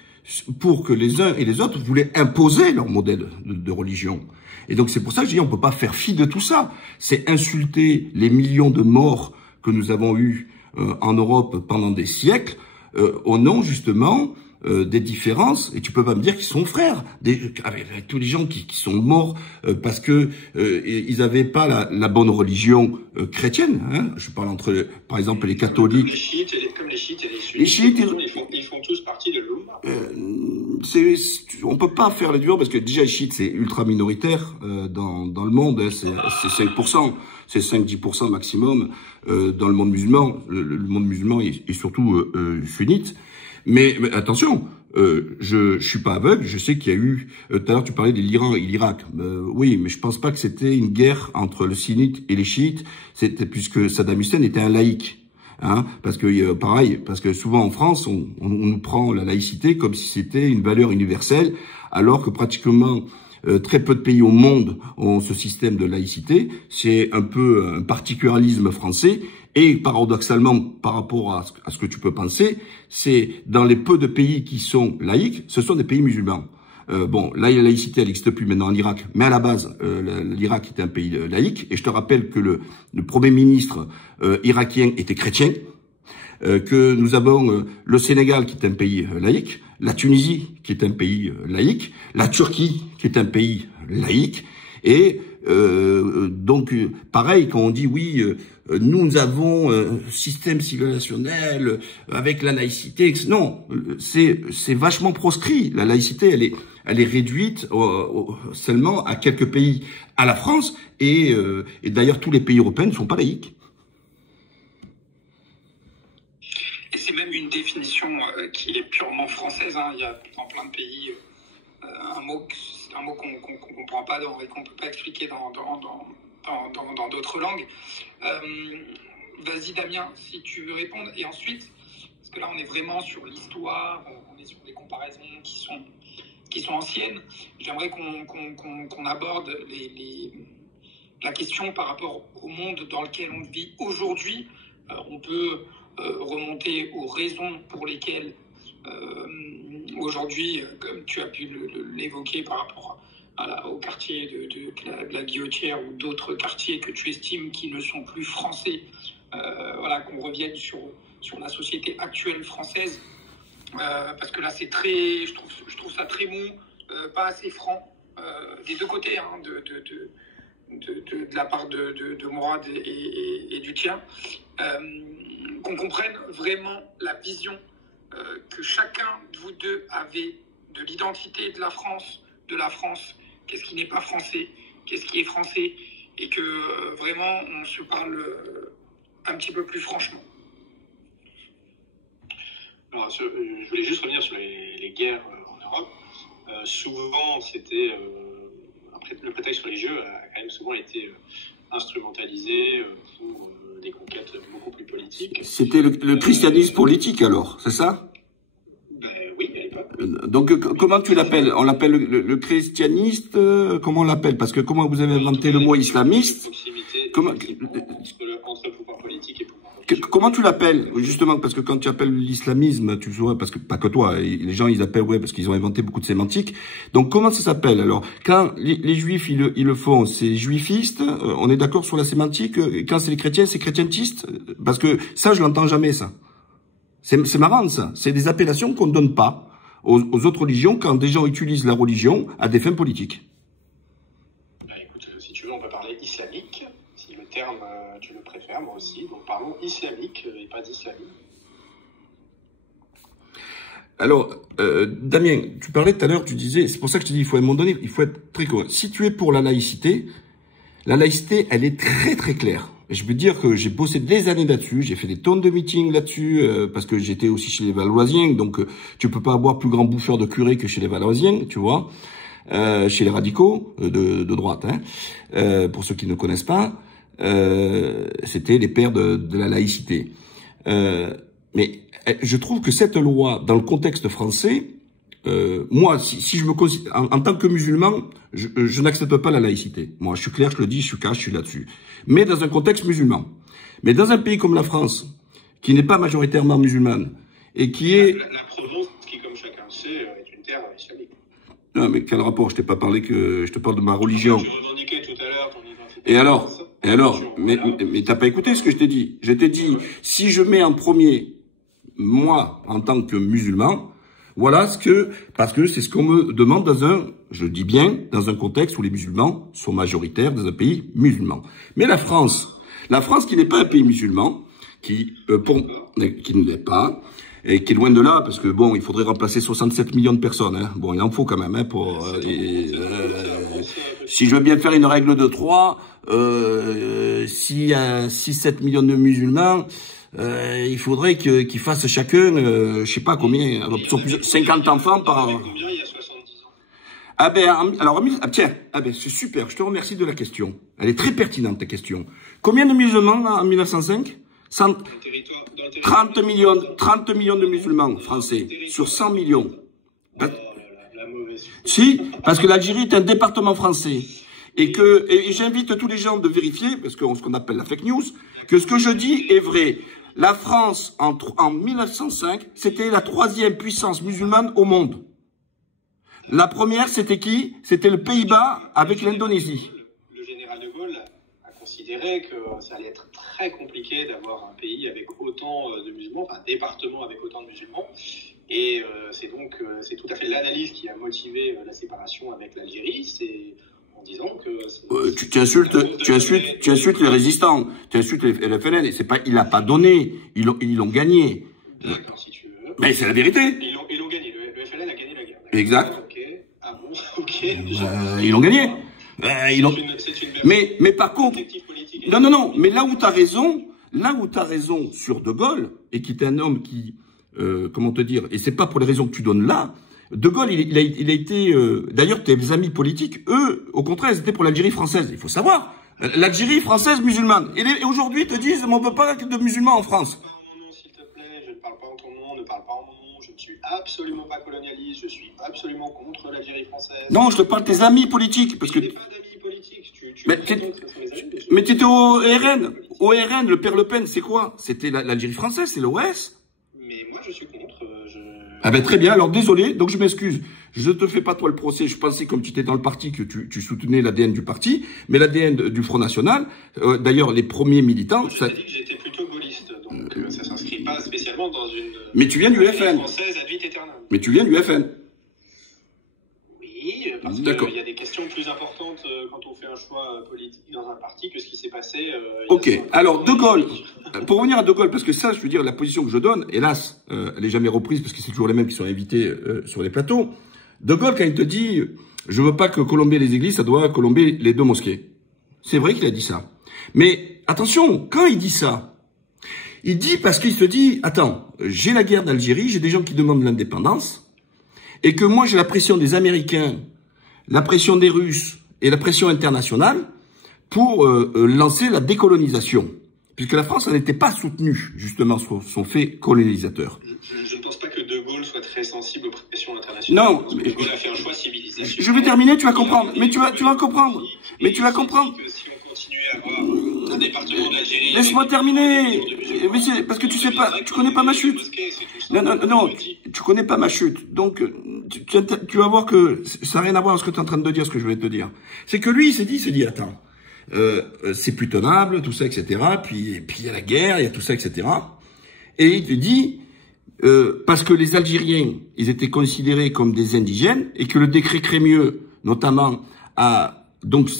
pour que les uns et les autres voulaient imposer leur modèle de religion. Et donc c'est pour ça que je dis on peut pas faire fi de tout ça. C'est insulter les millions de morts que nous avons eus en Europe pendant des siècles au nom justement des différences. Et tu peux pas me dire qu'ils sont frères avec tous les gens qui sont morts parce que ils avaient pas la bonne religion chrétienne. Hein. Je parle entre par exemple les catholiques. Comme les chiites et les sunnites. Ils font tous partie de l'Oumma. On peut pas faire les différences parce que déjà les chiites c'est ultra minoritaire dans le monde. Hein, c'est 5%. C'est 5-10% maximum dans le monde musulman. Le monde musulman est surtout sunnite. Mais attention, je suis pas aveugle. Je sais qu'il y a eu... tout à l'heure, tu parlais de l'Iran et l'Irak. Oui, mais je pense pas que c'était une guerre entre le sunnite et les chiites. C'était puisque Saddam Hussein était un laïc. Hein, parce que pareil, parce que souvent en France, on nous prend la laïcité comme si c'était une valeur universelle, alors que pratiquement... très peu de pays au monde ont ce système de laïcité. C'est un peu un particularisme français. Et paradoxalement, par rapport à ce que tu peux penser, c'est dans les peu de pays qui sont laïcs, ce sont des pays musulmans. Bon, là, la laïcité, elle n'existe plus maintenant en Irak, mais à la base, l'Irak était un pays laïque. Et je te rappelle que le Premier ministre irakien était chrétien, que nous avons le Sénégal qui est un pays laïque, la Tunisie qui est un pays laïque, la Turquie qui est un pays laïque, et donc pareil quand on dit oui, nous avons un système civilisationnel avec la laïcité, non, c'est vachement proscrit. La laïcité, elle est réduite seulement à quelques pays, à la France, et d'ailleurs tous les pays européens ne sont pas laïques. Et c'est même une définition qui est purement française. Hein. Il y a dans plein de pays un mot qu'on ne comprend pas et qu'on ne peut pas expliquer dans d'autres langues. Vas-y Damien, si tu veux répondre. Et ensuite, parce que là on est vraiment sur l'histoire, on est sur des comparaisons qui sont anciennes. J'aimerais qu'on aborde la question par rapport au monde dans lequel on vit aujourd'hui. On peut remonter aux raisons pour lesquelles aujourd'hui, comme tu as pu l'évoquer par rapport au quartier de la Guillotière ou d'autres quartiers que tu estimes qui ne sont plus français, qu'on revienne sur la société actuelle française, parce que là c'est très, je trouve ça très mou, pas assez franc, des deux côtés, hein, de la part de Mourad et du tien, qu'on comprenne vraiment la vision que chacun de vous deux avait de l'identité de la France, qu'est-ce qui n'est pas français, qu'est-ce qui est français, et que vraiment on se parle un petit peu plus franchement. Alors, je voulais juste revenir sur les guerres en Europe. Souvent, c'était le prétexte religieux a quand même souvent été instrumentalisé pour des conquêtes beaucoup plus politiques. C'était le christianisme politique alors, c'est ça? Oui, à l'époque. Donc comment tu l'appelles? On l'appelle le christianiste, comment on l'appelle? Parce que comment vous avez inventé le mot islamiste? Proximité comment... entre pouvoir politique et pouvoir religieux. Comment tu l'appelles, justement, parce que quand tu appelles l'islamisme, tu vois, parce que pas que toi, les gens ils appellent, ouais, parce qu'ils ont inventé beaucoup de sémantique. Donc comment ça s'appelle? Alors, quand les juifs ils le font, c'est juifiste, on est d'accord sur la sémantique. Quand c'est les chrétiens, c'est chrétientiste, parce que ça je l'entends jamais, ça. C'est marrant, ça. C'est des appellations qu'on ne donne pas aux autres religions quand des gens utilisent la religion à des fins politiques. Bah, écoute, si tu veux, on peut parler islamique, si le terme tu le préfères, moi aussi. Donc parlons islamique et pas d'islamisme. Alors, Damien, tu parlais tout à l'heure, tu disais, c'est pour ça que je te dis, il faut à un moment donné, il faut être très correct. Si tu es pour la laïcité, elle est très très claire. Et je peux te dire que j'ai bossé des années là-dessus, j'ai fait des tonnes de meetings là-dessus, parce que j'étais aussi chez les Valoisiens, donc tu peux pas avoir plus grand bouffeur de curé que chez les Valoisiens, tu vois, chez les radicaux de droite, hein, pour ceux qui ne connaissent pas, c'était les pères de la laïcité. Mais je trouve que cette loi, dans le contexte français, moi, si je me considère, en tant que musulman, je n'accepte pas la laïcité. Moi, je suis clair, je le dis, je suis cash, je suis là-dessus. Mais dans un contexte musulman. Mais dans un pays comme la France, qui n'est pas majoritairement musulmane, et qui est... La Provence, qui, comme chacun le sait, est une terre islamique. Non, mais quel rapport? Je t'ai pas parlé que... Je te parle de ma religion. Je revendiquais tout à l'heure ton identité. Et alors, mais t'as pas écouté ce que je t'ai dit. Je t'ai dit, si je mets en premier, moi, en tant que musulman, voilà parce que c'est ce qu'on me demande je dis bien, dans un contexte où les musulmans sont majoritaires dans un pays musulman. Mais la France qui n'est pas un pays musulman, qui ne l'est pas, et qui est loin de là, parce que bon, il faudrait remplacer 67 millions de personnes, hein. Bon, il en faut quand même, hein, si je veux bien faire une règle de 3, s'il y a 6-7 millions de musulmans, il faudrait qu'ils fassent chacun, je sais pas combien, 50 enfants par... Combien il y a 70 ans? Ah ben, alors, tiens, c'est super, je te remercie de la question. Elle est très pertinente, ta question. Combien de musulmans en 1905? 30 millions de musulmans français, sur 100 millions. La mauvaise. Si, parce que l'Algérie est un département français. Et j'invite tous les gens de vérifier, parce que ce qu'on appelle la fake news, que ce que je dis est vrai. La France, en 1905, c'était la 3e puissance musulmane au monde. La première, c'était qui? C'était le Pays-Bas avec l'Indonésie. Le général de Gaulle a considéré que ça allait être très compliqué d'avoir un pays avec autant de musulmans, enfin un département avec autant de musulmans. Et c'est tout à fait l'analyse qui a motivé la séparation avec l'Algérie. C'est en disant que... tu insultes les résistants, tu insultes les FLN, il n'a pas donné, ils l'ont gagné. D'accord, si tu veux. Mais c'est la vérité. Ils l'ont gagné, le FLN a gagné la guerre. Exact. Ok, ah bon, ok. Ils l'ont gagné. Mais par contre, non, mais là où tu as raison sur De Gaulle, et qui était un homme qui, comment te dire, et c'est pas pour les raisons que tu donnes là, De Gaulle, il a été... D'ailleurs, tes amis politiques, eux, au contraire, ils étaient pour l'Algérie française. Il faut savoir. L'Algérie française musulmane. Et aujourd'hui, ils te disent, on ne veut pas de musulmans en France. Ne parle pas en mon nom, s'il te plaît. Je ne parle pas en ton nom. Ne parle pas en mon nom. Je ne suis absolument pas colonialiste. Je suis absolument contre l'Algérie française. Non, je te parle de tes amis politiques. Parce que... Je n'ai pas d'amis politiques. Mais tu étais au RN. Au RN, le père Le Pen, c'est quoi? C'était l'Algérie française, c'est l'OS. Mais moi, je suis contre. Ah ben très bien, alors désolé, donc je m'excuse. Je te fais pas toi le procès, je pensais comme tu étais dans le parti que tu soutenais l'ADN du parti, mais l'ADN du Front National, d'ailleurs les premiers militants... Je t'ai dit que j'étais plutôt gaulliste, donc ça s'inscrit pas spécialement dans une... Mais tu viens du FN. Française ad vitam aeternam. Mais tu viens du FN. Oui, parce qu'il y a des questions plus importantes quand on fait un choix politique dans un parti que ce qui s'est passé... Ok, alors De Gaulle, pour revenir à De Gaulle, parce que ça, je veux dire, la position que je donne, hélas, elle n'est jamais reprise parce que c'est toujours les mêmes qui sont invités sur les plateaux. De Gaulle, quand il te dit « je veux pas que colomber les églises, ça doit colomber les 2 mosquées ». C'est vrai qu'il a dit ça. Mais attention, quand il dit ça, il dit parce qu'il se dit « attends, j'ai la guerre d'Algérie, j'ai des gens qui demandent l'indépendance, et que moi j'ai la pression des Américains, la pression des Russes et la pression internationale pour lancer la décolonisation. » Puisque la France n'était pas soutenue, justement, sur son fait colonisateur. Je ne pense pas que De Gaulle soit très sensible aux pressions internationales. Non, mais... De Gaulle a fait un choix civilisationnel. Je vais terminer, tu vas comprendre. Mais tu vas comprendre. Mais tu vas comprendre. Si on continue à avoir un département d'Algérie. Laisse-moi terminer. Mais c'est parce que tu sais pas, tu connais pas ma chute. Non, tu connais pas ma chute. Donc, tu vas voir que ça n'a rien à voir avec ce que tu es en train de dire, ce que je voulais te dire. C'est que lui, il s'est dit, attends, c'est plus tenable, tout ça, etc. Puis il y a la guerre, il y a tout ça, etc. Et il te dit, parce que les Algériens, ils étaient considérés comme des indigènes et que le décret Crémieux, notamment, donc,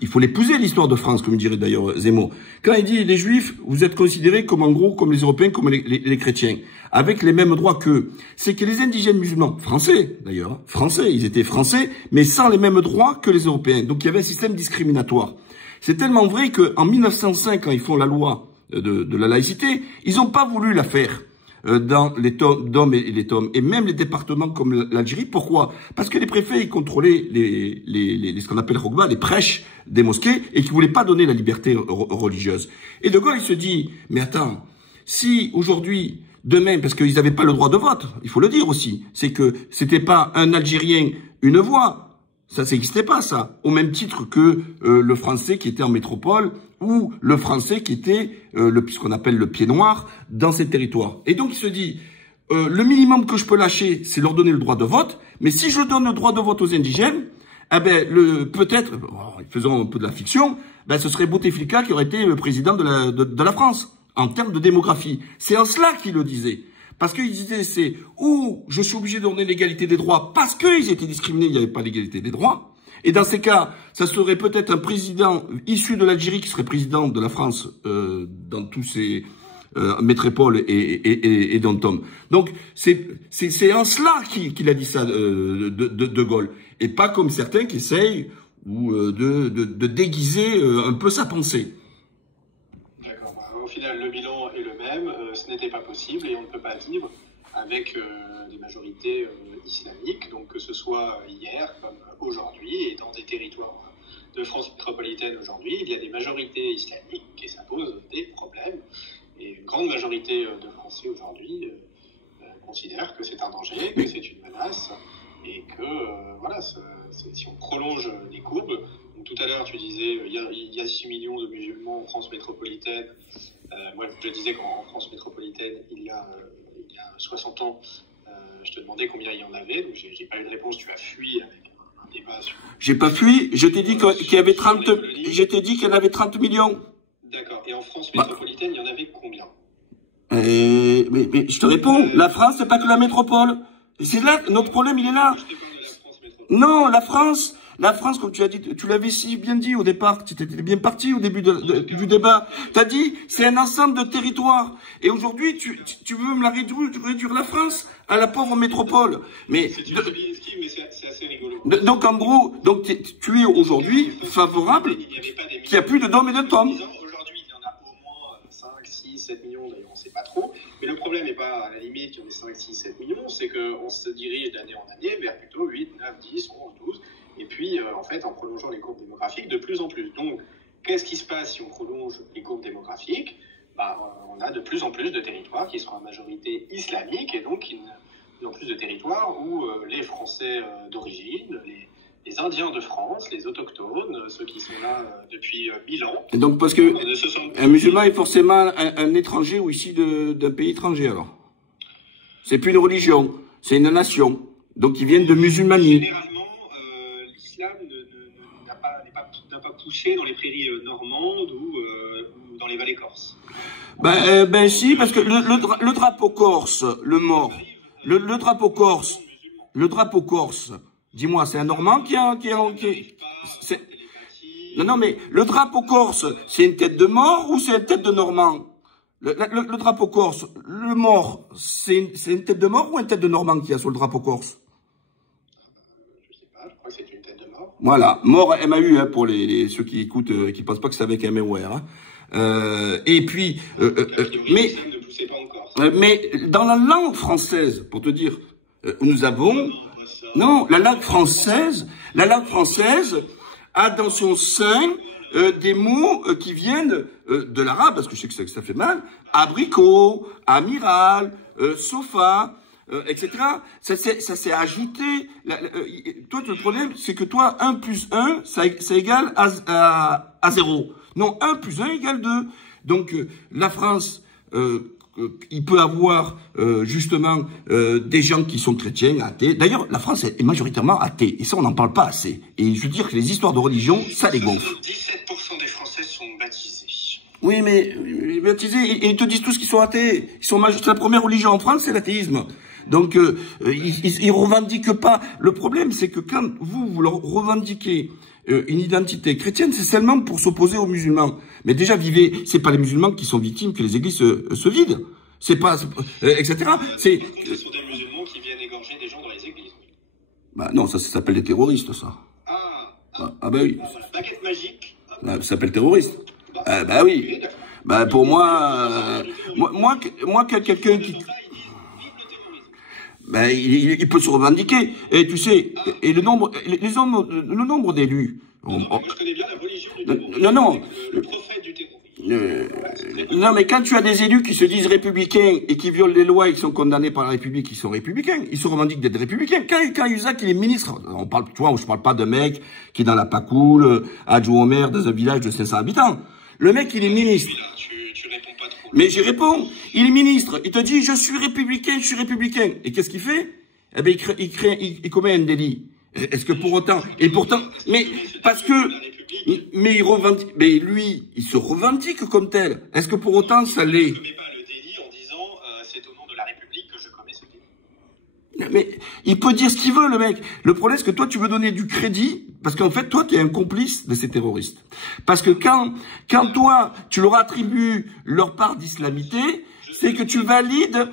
il faut l'épouser, l'histoire de France, comme dirait d'ailleurs Zemmour. Quand il dit, les Juifs, vous êtes considérés comme, en gros, comme les Européens, comme les chrétiens, avec les mêmes droits qu'eux. C'est que les indigènes musulmans, français, d'ailleurs, français, ils étaient français, mais sans les mêmes droits que les Européens. Donc, il y avait un système discriminatoire. C'est tellement vrai qu'en 1905, quand ils font la loi de la laïcité, ils n'ont pas voulu la faire dans les DOM et les TOM, et même les départements comme l'Algérie. Pourquoi? Parce que les préfets, ils contrôlaient ce qu'on appelle Rokba, les prêches des mosquées, et qui voulaient pas donner la liberté religieuse. Et De Gaulle, il se dit, mais attends, si aujourd'hui, demain, parce qu'ils n'avaient pas le droit de vote, il faut le dire aussi, c'est que c'était pas un Algérien, une voix. Ça n'existait pas, ça. Au même titre que le français qui était en métropole ou le français qui était ce qu'on appelle le pied noir dans ces territoires. Et donc, il se dit, le minimum que je peux lâcher, c'est leur donner le droit de vote. Mais si je donne le droit de vote aux indigènes, eh ben, peut-être, faisons un peu de la fiction, ben, ce serait Bouteflika qui aurait été le président de la France, en termes de démographie. C'est en cela qu'il le disait. Parce qu'ils disaient, c'est ou je suis obligé de donner l'égalité des droits parce qu'ils étaient discriminés, il n'y avait pas l'égalité des droits. Et dans ces cas, ça serait peut-être un président issu de l'Algérie qui serait président de la France dans tous ces métropoles et dom-tom. Donc, c'est en cela qu'il a dit ça, de Gaulle. Et pas comme certains qui essayent de déguiser un peu sa pensée. D'accord. Au final, le bilan est le même. Ce n'était pas possible et on ne peut pas vivre avec des majorités islamiques, donc que ce soit hier comme aujourd'hui et dans des territoires de France métropolitaine aujourd'hui, il y a des majorités islamiques et ça pose des problèmes. Et une grande majorité de Français aujourd'hui considèrent que c'est un danger, que c'est une menace et que voilà, si on prolonge les courbes, donc tout à l'heure tu disais il y a 6 millions de musulmans en France métropolitaine. Moi je disais qu'en France métropolitaine il y a 60 ans, je te demandais combien il y en avait, donc j'ai pas eu de réponse, tu as fui avec un débat sur... J'ai pas fui, je t'ai dit qu'il y avait 30, je t'ai dit qu'il y en avait 30 millions. D'accord, et en France métropolitaine, il y en avait combien? Mais je te réponds, la France, c'est pas que la métropole. C'est là, notre problème, il est là. Non, la France, comme tu as dit, tu l'avais si bien dit au départ, tu étais bien parti au début du débat. Tu as dit, c'est un ensemble de territoires. Et aujourd'hui, tu veux me la réduire la France à la pauvre métropole. Mais c'est assez rigolo. Donc en gros, tu es aujourd'hui favorable qu'il n'y a plus de DOM et de TOM. Aujourd'hui, il y en a au moins 5, 6, 7 millions, d'ailleurs on ne sait pas trop. Mais le problème n'est pas à la limite qu'il y en ait 5, 6, 7 millions, c'est qu'on se dirige d'année en année vers plutôt 8, 9, 10, 11, 12. Et puis, en fait, en prolongeant les courbes démographiques de plus en plus. Donc, qu'est-ce qui se passe si on prolonge les courbes démographiques? On a de plus en plus de territoires qui seront en majorité islamique et donc de plus en plus de territoires où les Français d'origine, les Indiens de France, les autochtones, ceux qui sont là depuis 1000 ans. Et donc, parce que un musulman est forcément un étranger ou issu d'un pays étranger, alors. C'est plus une religion, c'est une nation. Donc, ils viennent de musulmanie. L'islam n'a pas poussé dans les prairies normandes ou dans les vallées corses. Ben si, parce que le drapeau corse, le drapeau corse, dis-moi, c'est un Normand qui Non, mais le drapeau corse, c'est une tête de mort ou c'est une tête de Normand? Le drapeau corse, le mort, c'est une tête de mort ou une tête de Normand qu'il y a sur le drapeau corse? Voilà, mort MAU hein, pour ceux qui écoutent, qui pensent pas que c'est avec MAUR. Hein. Et puis, mais dans la langue française, pour te dire, nous avons, non, la langue française a dans son sein des mots qui viennent de l'arabe, parce que je sais que ça fait mal, abricot, amiral, sofa. etc. Ça s'est ajouté. Toi, le problème, c'est que toi, 1 plus 1, ça égale à 0. Non, 1 plus 1 égale 2. Donc, la France, il peut avoir justement des gens qui sont chrétiens, athées. D'ailleurs, la France est majoritairement athée. Et ça, on n'en parle pas assez. Et je veux dire que les histoires de religion, ça les gonfle. 17% des Français sont baptisés. Oui, mais baptisés, ils te disent tous qu'ils sont athées. C'est la première religion en France, c'est l'athéisme. Donc, ils revendiquent pas. Le problème, c'est que quand vous leur revendiquez une identité chrétienne, c'est seulement pour s'opposer aux musulmans. Mais déjà, c'est pas les musulmans qui sont victimes que les églises se vident. C'est pas, etc. C'est sur des musulmans qui viennent égorger des gens dans les églises. Bah non, ça s'appelle des terroristes, ça. Ah bah oui. Voilà. Baguette magique. Ça s'appelle terroriste. Bah oui. Bah pour moi quelqu'un qui... Ben, il peut se revendiquer. Et tu sais, et le nombre d'élus. Je connais bien la religion du terrorisme. Non. Le prophète du terrorisme. Non, mais quand tu as des élus qui se disent républicains et qui violent les lois et qui sont condamnés par la République, ils sont républicains. Ils se revendiquent d'être républicains. Quand Isaac, il est ministre, je parle pas d'un mec qui est dans la Pacoule, adjoint au maire dans un village de 500 habitants. Le mec, il est ministre. Tu réponds pas trop. Mais j'y réponds. Il est ministre. Il te dit, je suis républicain. Et qu'est-ce qu'il fait? Eh ben, il commet un délit. Est-ce que pour autant, et pourtant, mais, parce que, mais lui, il se revendique comme tel. Est-ce que pour autant, ça l'est? Je ne commets pas le délit en disant, c'est au nom de la République que je commets ce délit. Mais, il peut dire ce qu'il veut, le mec. Le problème, c'est que toi, tu veux donner du crédit, parce qu'en fait, toi, tu es un complice de ces terroristes. Parce que quand toi, tu leur attribues leur part d'islamité, c'est que tu valides...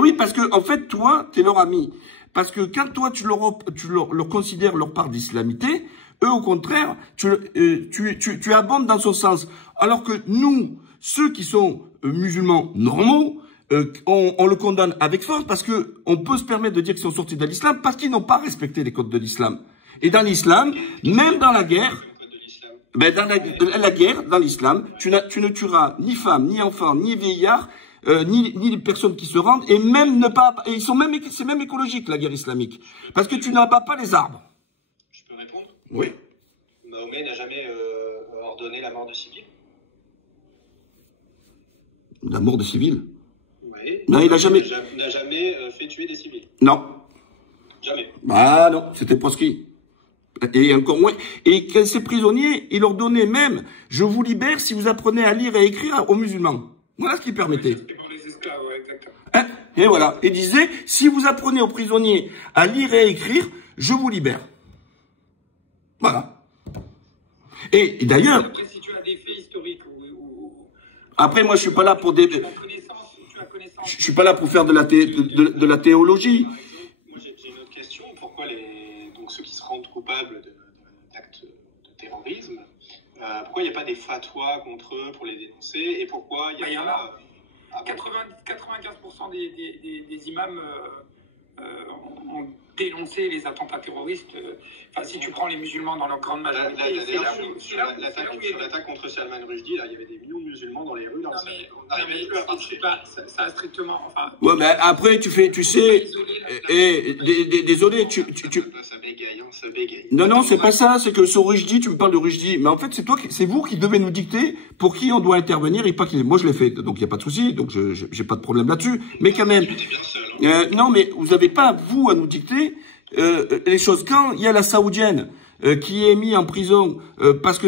Oui, parce que, en fait, toi, tu es leur ami. Parce que quand toi, tu leur considères leur part d'islamité, eux, au contraire, tu abondes dans son sens. Alors que nous, ceux qui sont musulmans normaux, on le condamne avec force parce que on peut se permettre de dire qu'ils sont sortis de l'islam parce qu'ils n'ont pas respecté les codes de l'islam. Et dans l'islam, même dans la guerre, dans la guerre, dans l'islam, tu ne tueras ni femme, ni enfant, ni vieillard, ni les personnes qui se rendent, et même c'est même écologique, la guerre islamique. Parce que tu n'abats pas les arbres. Je peux répondre? Oui. Mahomet n'a jamais ordonné la mort de civils. La mort de civils? Oui. Non, il n'a jamais fait tuer des civils. Non. Jamais. Ah non, c'était proscrit. Et encore moins. Et quand ces prisonniers, il leur donnait même, je vous libère si vous apprenez à lire et à écrire aux musulmans. Voilà ce qu'il permettait. Pour les esclaves, ouais, exactement. Hein? Et voilà. Il disait, si vous apprenez aux prisonniers à lire et à écrire, je vous libère. Voilà. Et d'ailleurs... Après, si tu as des faits historiques Après, moi, je suis pas là pour des... Je suis pas là pour faire de la théologie. Moi, j'ai une autre question. Pourquoi donc ceux qui se rendent coupables d'actes de terrorisme, pourquoi il n'y a pas des fatwas contre eux pour les dénoncer? Et pourquoi il y a 95% des imams ont dénoncé les attentats terroristes. Enfin, si tu prends les musulmans dans leur grande majorité, sur l'attaque contre Salman Rushdie, il y avait des millions de musulmans dans les rues. Ça a strictement... Enfin, ouais, mais après, tu sais... Désolé, Ça bégaye. Non, c'est pas ça, c'est que sur Rushdie, tu me parles de Rushdie, mais en fait, c'est vous qui devez nous dicter pour qui on doit intervenir et pas qui... Moi, je l'ai fait, donc il n'y a pas de souci, donc j'ai pas de problème là-dessus, mais quand même... non, mais vous n'avez pas, vous, à nous dicter les choses. Quand il y a la Saoudienne qui est mise en prison parce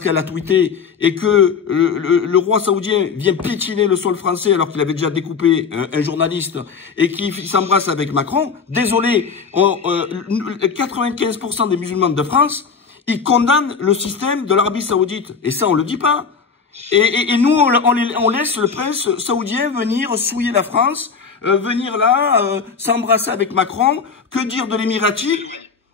qu'elle a tweeté et que le roi saoudien vient piétiner le sol français alors qu'il avait déjà découpé un journaliste et qui s'embrasse avec Macron, désolé, 95% des musulmans de France, ils condamnent le système de l'Arabie saoudite. Et ça, on le dit pas. Et nous, on laisse le prince saoudien venir souiller la France, venir là, s'embrasser avec Macron. Que dire de l'Émirati?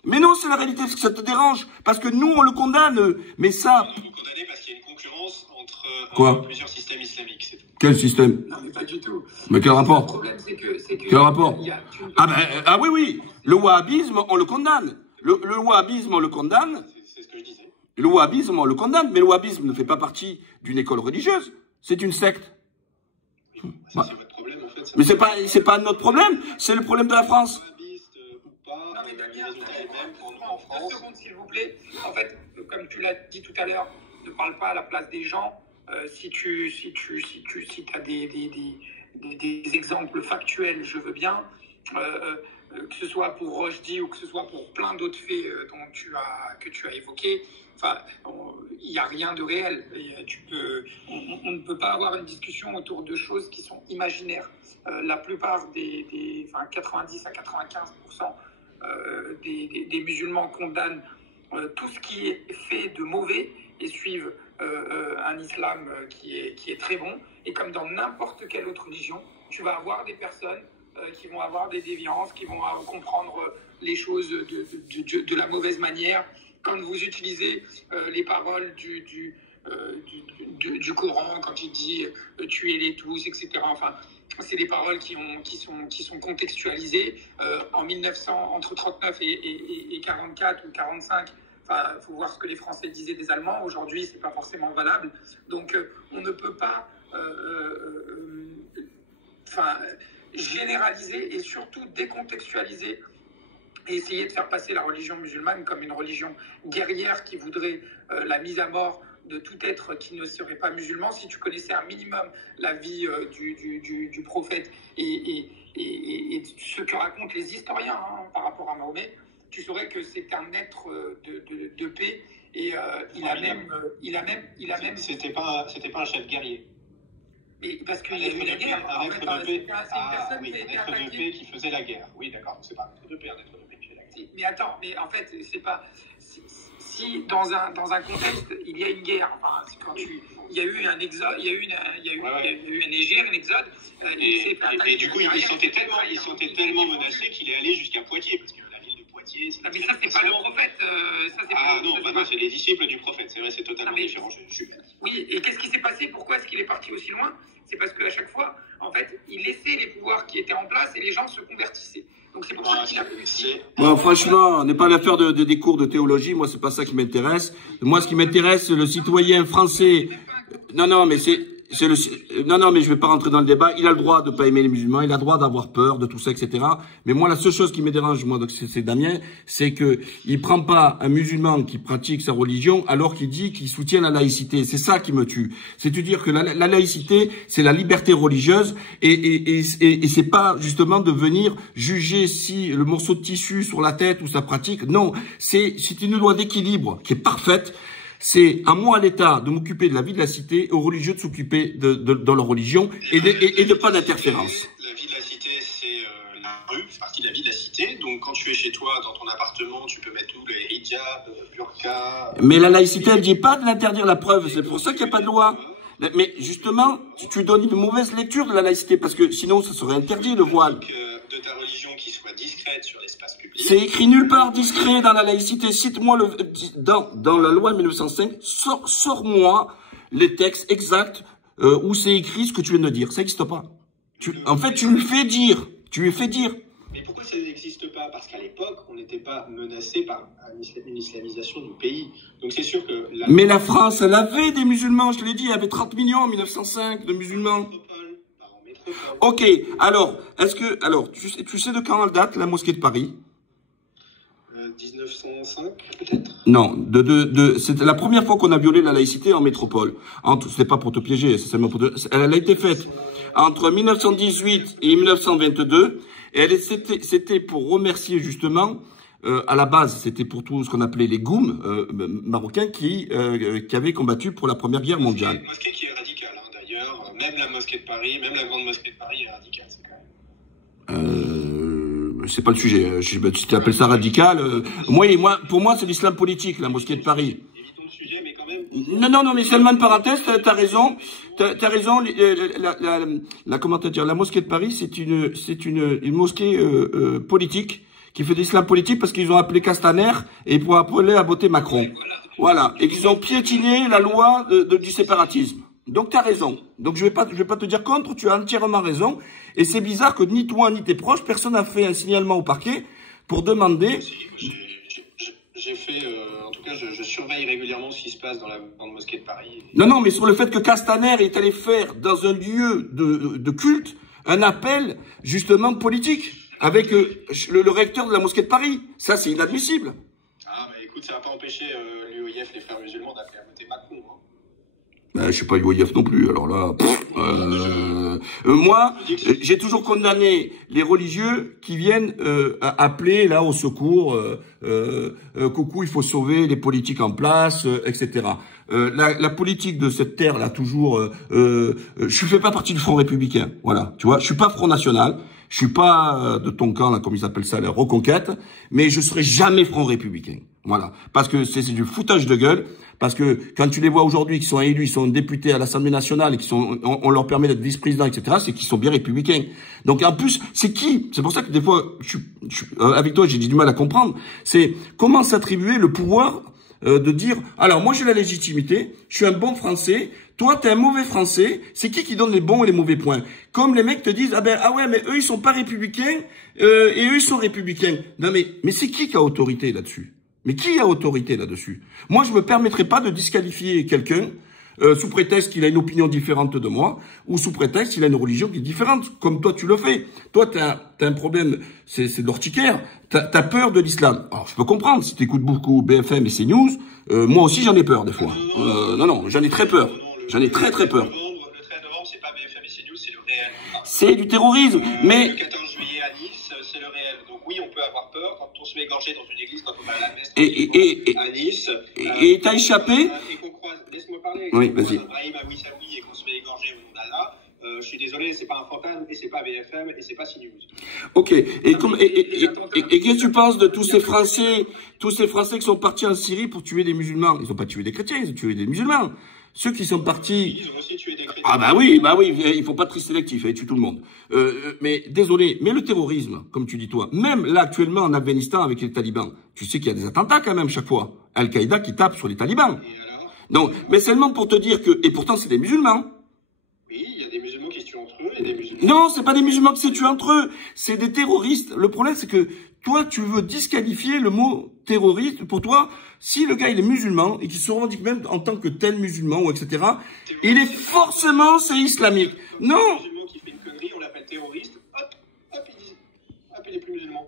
Mais non, c'est la réalité, parce que ça te dérange. Parce que nous, on le condamne. Mais ça... Vous condamnez parce qu'il y a une concurrence entre plusieurs systèmes islamiques, c'est tout. Quel système? Non, mais pas du tout. Mais quel rapport? Le problème, c'est que quel rapport? Ah oui. Le wahhabisme, on le condamne. Le wahhabisme, on le condamne. C'est ce que je disais. Le wahhabisme, on le condamne. Mais le wahhabisme ne fait pas partie d'une école religieuse. C'est une secte. Ça, c'est votre problème, en fait. Mais c'est pas notre problème, c'est le problème de la France. Ou pas, Non, mais Damien, les résultats les mêmes en 2 France. secondes, s'il vous plaît. En fait, comme tu l'as dit tout à l'heure, ne parle pas à la place des gens. Si tu as des exemples factuels, je veux bien. Que ce soit pour Rochdy ou que ce soit pour plein d'autres faits que tu as évoqués. Enfin, il n'y a rien de réel. On ne peut pas avoir une discussion autour de choses qui sont imaginaires. La plupart 90 à 95% des musulmans condamnent tout ce qui est fait de mauvais et suivent un islam qui est très bon. Et comme dans n'importe quelle autre religion, tu vas avoir des personnes qui vont avoir des déviances, qui vont comprendre les choses de la mauvaise manière. Quand vous utilisez les paroles du Coran, quand il dit tuez-les tous, etc. Enfin, c'est des paroles qui sont contextualisées. En 1900, entre 39 et 44 ou 45, enfin, faut voir ce que les Français disaient des Allemands. Aujourd'hui, c'est pas forcément valable. Donc, on ne peut pas, généraliser et surtout décontextualiser et essayer de faire passer la religion musulmane comme une religion guerrière qui voudrait la mise à mort de tout être qui ne serait pas musulman. Si tu connaissais un minimum la vie du prophète et ce que racontent les historiens par rapport à Mahomet, tu saurais que c'est un être de paix et il a même. C'était pas un chef guerrier. Mais parce qu'il y a eu la guerre. Un être de paix. Un être de paix qui faisait la guerre. Oui, d'accord. C'est pas un être de paix, un être de paix qui fait la guerre. Mais attends, mais en fait, c'est pas. Si dans un contexte, il y a une guerre, enfin, il y a eu un exode, il y a eu un égir, un exode. Et du coup, il se sentait tellement menacé qu'il est allé jusqu'à Poitiers, parce que la ville de Poitiers. Mais ça, c'est pas le prophète. Non, c'est les disciples du prophète. C'est vrai, c'est totalement différent. Oui, et qu'est-ce qui s'est passé? Pourquoi est-ce qu'il est parti aussi loin? C'est parce qu'à chaque fois, en fait, il laissait les pouvoirs qui étaient en place et les gens se convertissaient. Donc c'est pour ça qu'il a réussi. Bon, franchement, on n'est pas à l'affaire des cours de théologie. Moi, c'est pas ça qui m'intéresse. Moi, ce qui m'intéresse, c'est le citoyen français. Non, mais je vais pas rentrer dans le débat. Il a le droit de pas aimer les musulmans. Il a le droit d'avoir peur de tout ça, etc. Mais moi, la seule chose qui me dérange, moi, c'est Damien, c'est que il prend pas un musulman qui pratique sa religion alors qu'il dit qu'il soutient la laïcité. C'est ça qui me tue. C'est-à-dire que la laïcité, c'est la liberté religieuse et c'est pas justement de venir juger si le morceau de tissu sur la tête ou sa pratique. Non, c'est une loi d'équilibre qui est parfaite. C'est à moi, l'État, de m'occuper de la vie de la cité, aux religieux de s'occuper de leur religion et de pas d'interférence. La vie de la cité, c'est la rue, c'est partie de la vie de la cité. Donc quand tu es chez toi, dans ton appartement, tu peux mettre tout, le hijab, burqa. Mais la laïcité, elle dit pas de l'interdire, la preuve. C'est pour ça qu'il n'y a pas de loi. Mais justement, tu donnes une mauvaise lecture de la laïcité, parce que sinon, ça serait interdit, le voile. De ta religion qui soit discrète sur l'espace public. C'est écrit nulle part discret dans la laïcité. Cite-moi dans la loi 1905, sors-moi les textes exacts où c'est écrit ce que tu viens de dire. Ça n'existe pas. En fait, tu lui fais dire. Tu lui fais dire. Mais pourquoi ça n'existe pas? Parce qu'à l'époque, on n'était pas menacé par une islamisation du pays. Donc c'est sûr que... Mais la France, elle avait des musulmans, je te l'ai dit, il y avait 30 millions en 1905 de musulmans. Ok, alors, tu sais de quand elle date, la mosquée de Paris? 1905, peut-être? Non, c'était la première fois qu'on a violé la laïcité en métropole. C'était pas pour te piéger, c'est seulement elle a été faite entre 1918 et 1922, et c'était pour remercier justement, à la base, c'était pour tout ce qu'on appelait les goums marocains qui avaient combattu pour la Première Guerre mondiale. Une mosquée qui est radicale, hein, d'ailleurs. Même la mosquée de Paris, même la grande mosquée de Paris est radicale. C'est pas le sujet. Si tu appelles ça radical, pour moi, c'est l'islam politique, la mosquée de Paris. Évitons le sujet, mais quand même. Non, mais seulement une parenthèse, t'as raison. T'as raison. Comment te dire, la mosquée de Paris, c'est une mosquée politique qui fait de l'islam politique parce qu'ils ont appelé Castaner et pour appeler à voter Macron. Voilà. Et qu'ils ont piétiné la loi du séparatisme. Donc tu as raison. Donc je vais pas te dire contre, tu as entièrement raison. Et c'est bizarre que ni toi ni tes proches, personne n'a fait un signalement au parquet pour demander. J'ai fait, en tout cas, je surveille régulièrement ce qui se passe dans la grande mosquée de Paris. Non, mais sur le fait que Castaner est allé faire dans un lieu de culte un appel justement politique avec le recteur de la mosquée de Paris. Ça, c'est inadmissible. Ah, mais écoute, ça va pas empêcher l'UOIF, les frères musulmans, d'appeler à voter Macron. Hein. Ben, je suis pas l'UOIF non plus, alors là... moi, j'ai toujours condamné les religieux qui viennent appeler là au secours, coucou, il faut sauver les politiques en place, etc. La politique de cette terre là, toujours, je fais pas partie du Front républicain, voilà, tu vois, je suis pas Front national, je suis pas de ton camp là, comme ils appellent ça, la Reconquête, mais je serai jamais Front républicain, voilà, parce que c'est du foutage de gueule. Parce que quand tu les vois aujourd'hui, qui sont élus, ils sont députés à l'Assemblée nationale et on leur permet d'être vice-président, etc., c'est qu'ils sont bien républicains. Donc en plus, c'est qui? C'est pour ça que des fois, avec toi, j'ai du mal à comprendre. C'est comment s'attribuer le pouvoir de dire, alors moi j'ai la légitimité, je suis un bon Français, toi t'es un mauvais Français, c'est qui donne les bons et les mauvais points? Comme les mecs te disent, ah ouais, mais eux ils sont pas républicains, et eux ils sont républicains. Non mais c'est qui a autorité là-dessus? Mais qui a autorité là-dessus? Moi, je me permettrai pas de disqualifier quelqu'un sous prétexte qu'il a une opinion différente de moi ou sous prétexte qu'il a une religion qui est différente, comme toi tu le fais. Toi, t'as un problème, c'est l'orticaire. T'as peur de l'islam. Alors, je peux comprendre si t'écoutes beaucoup BFM et CNews. Moi aussi, j'en ai peur des fois. Non, j'en ai très peur. J'en ai très peur. Le 13 novembre, c'est pas BFM et CNews, c'est le réel. C'est du terrorisme, mais... Le 14 juillet à Nice, c'est le réel. Donc oui, on peut avoir peur quand on se fait égorger dans une église, quand on va à la messe à Nice. Et t'as échappé? Et qu'on croise, laisse-moi parler. Oui, vas-y. Ibrahim Aouissaoui et qu'on se fait égorger au nom d'Allah. Je suis désolé, c'est pas un fantasme, et c'est pas BFM, et c'est pas CNews. Ok. Et qu'est-ce que tu penses de tous ces Français qui sont partis en Syrie pour tuer des musulmans? Ils ont pas tué des chrétiens, ils ont tué des musulmans. Ceux qui sont partis... Ils ont aussi tué des chrétiens. Ah bah oui, il faut pas être très sélectif, ils tuent tout le monde. Mais désolé, mais le terrorisme, comme tu dis toi, même là actuellement en Afghanistan avec les talibans, tu sais qu'il y a des attentats quand même chaque fois. Al-Qaïda qui tape sur les talibans. Donc, mais seulement pour te dire que... Et pourtant c'est des musulmans. Oui, il y a des musulmans qui se tuent entre eux et des musulmans... Non, c'est pas des musulmans qui se tuent entre eux, c'est des terroristes. Le problème c'est que toi tu veux disqualifier le mot terroriste. Pour toi, si le gars il est musulman et qu'il se revendique même en tant que tel musulman ou etc., il est forcément c'est islamique. Non. Un musulman qui fait une connerie, on l'appelle terroriste. Hop, il est plus musulman.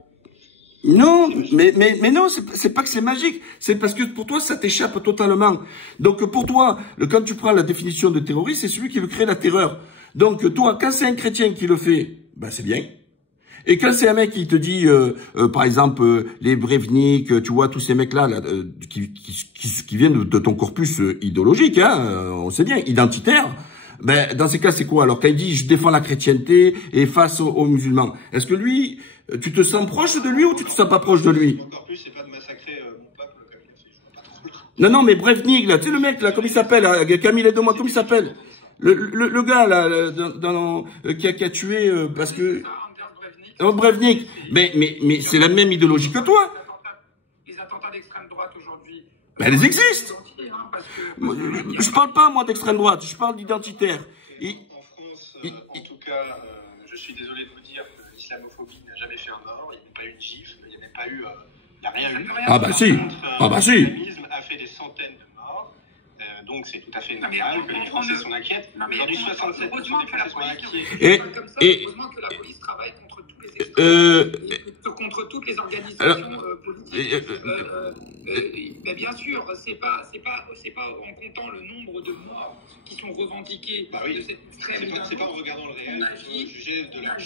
Non, mais non, c'est pas que c'est magique. C'est parce que pour toi, ça t'échappe totalement. Donc pour toi, quand tu prends la définition de terroriste, c'est celui qui veut créer la terreur. Donc toi, quand c'est un chrétien qui le fait, ben c'est bien. Et quand c'est un mec qui te dit, par exemple, les Brevnik, tu vois, tous ces mecs-là qui viennent de ton corpus idéologique, hein, on sait bien, identitaire, ben dans ces cas, c'est quoi? Alors quand il dit, je défends la chrétienté et face aux musulmans, est-ce que lui, tu te sens proche de lui ou tu te sens pas proche de lui? Mon corpus, c'est pas de massacrer mon peuple comme il a fait, je vois pas trop. Non, mais Brevnik, là, tu sais le mec, là, comment il s'appelle, Camille, aide-moi, comment il s'appelle? Le gars, là, qui a tué, parce que... Oh, Brevnik, mais c'est la même idéologie que toi. Les attentats d'extrême droite aujourd'hui. Mais elles existent. Je parle pas, moi, d'extrême droite, je parle d'identitaire. En France, en tout cas, je suis désolé de vous dire que l'islamophobie n'a jamais fait un mort, il n'y a pas eu de gifle, il n'y a même pas eu... il n'y a rien eu. Ah bah si, L'islamisme a fait des centaines de morts, donc c'est tout à fait normal que les Français s'en inquiètent. Aujourd'hui, 67% des Français sont inquiets. Heureusement que la police travaille contre tous les extrêmes, contre toutes les organisations politiques. Mais bien sûr, c'est pas en comptant le nombre de morts qui sont revendiqués de cette extrême. C'est pas en regardant le réel qu'il faut juger de la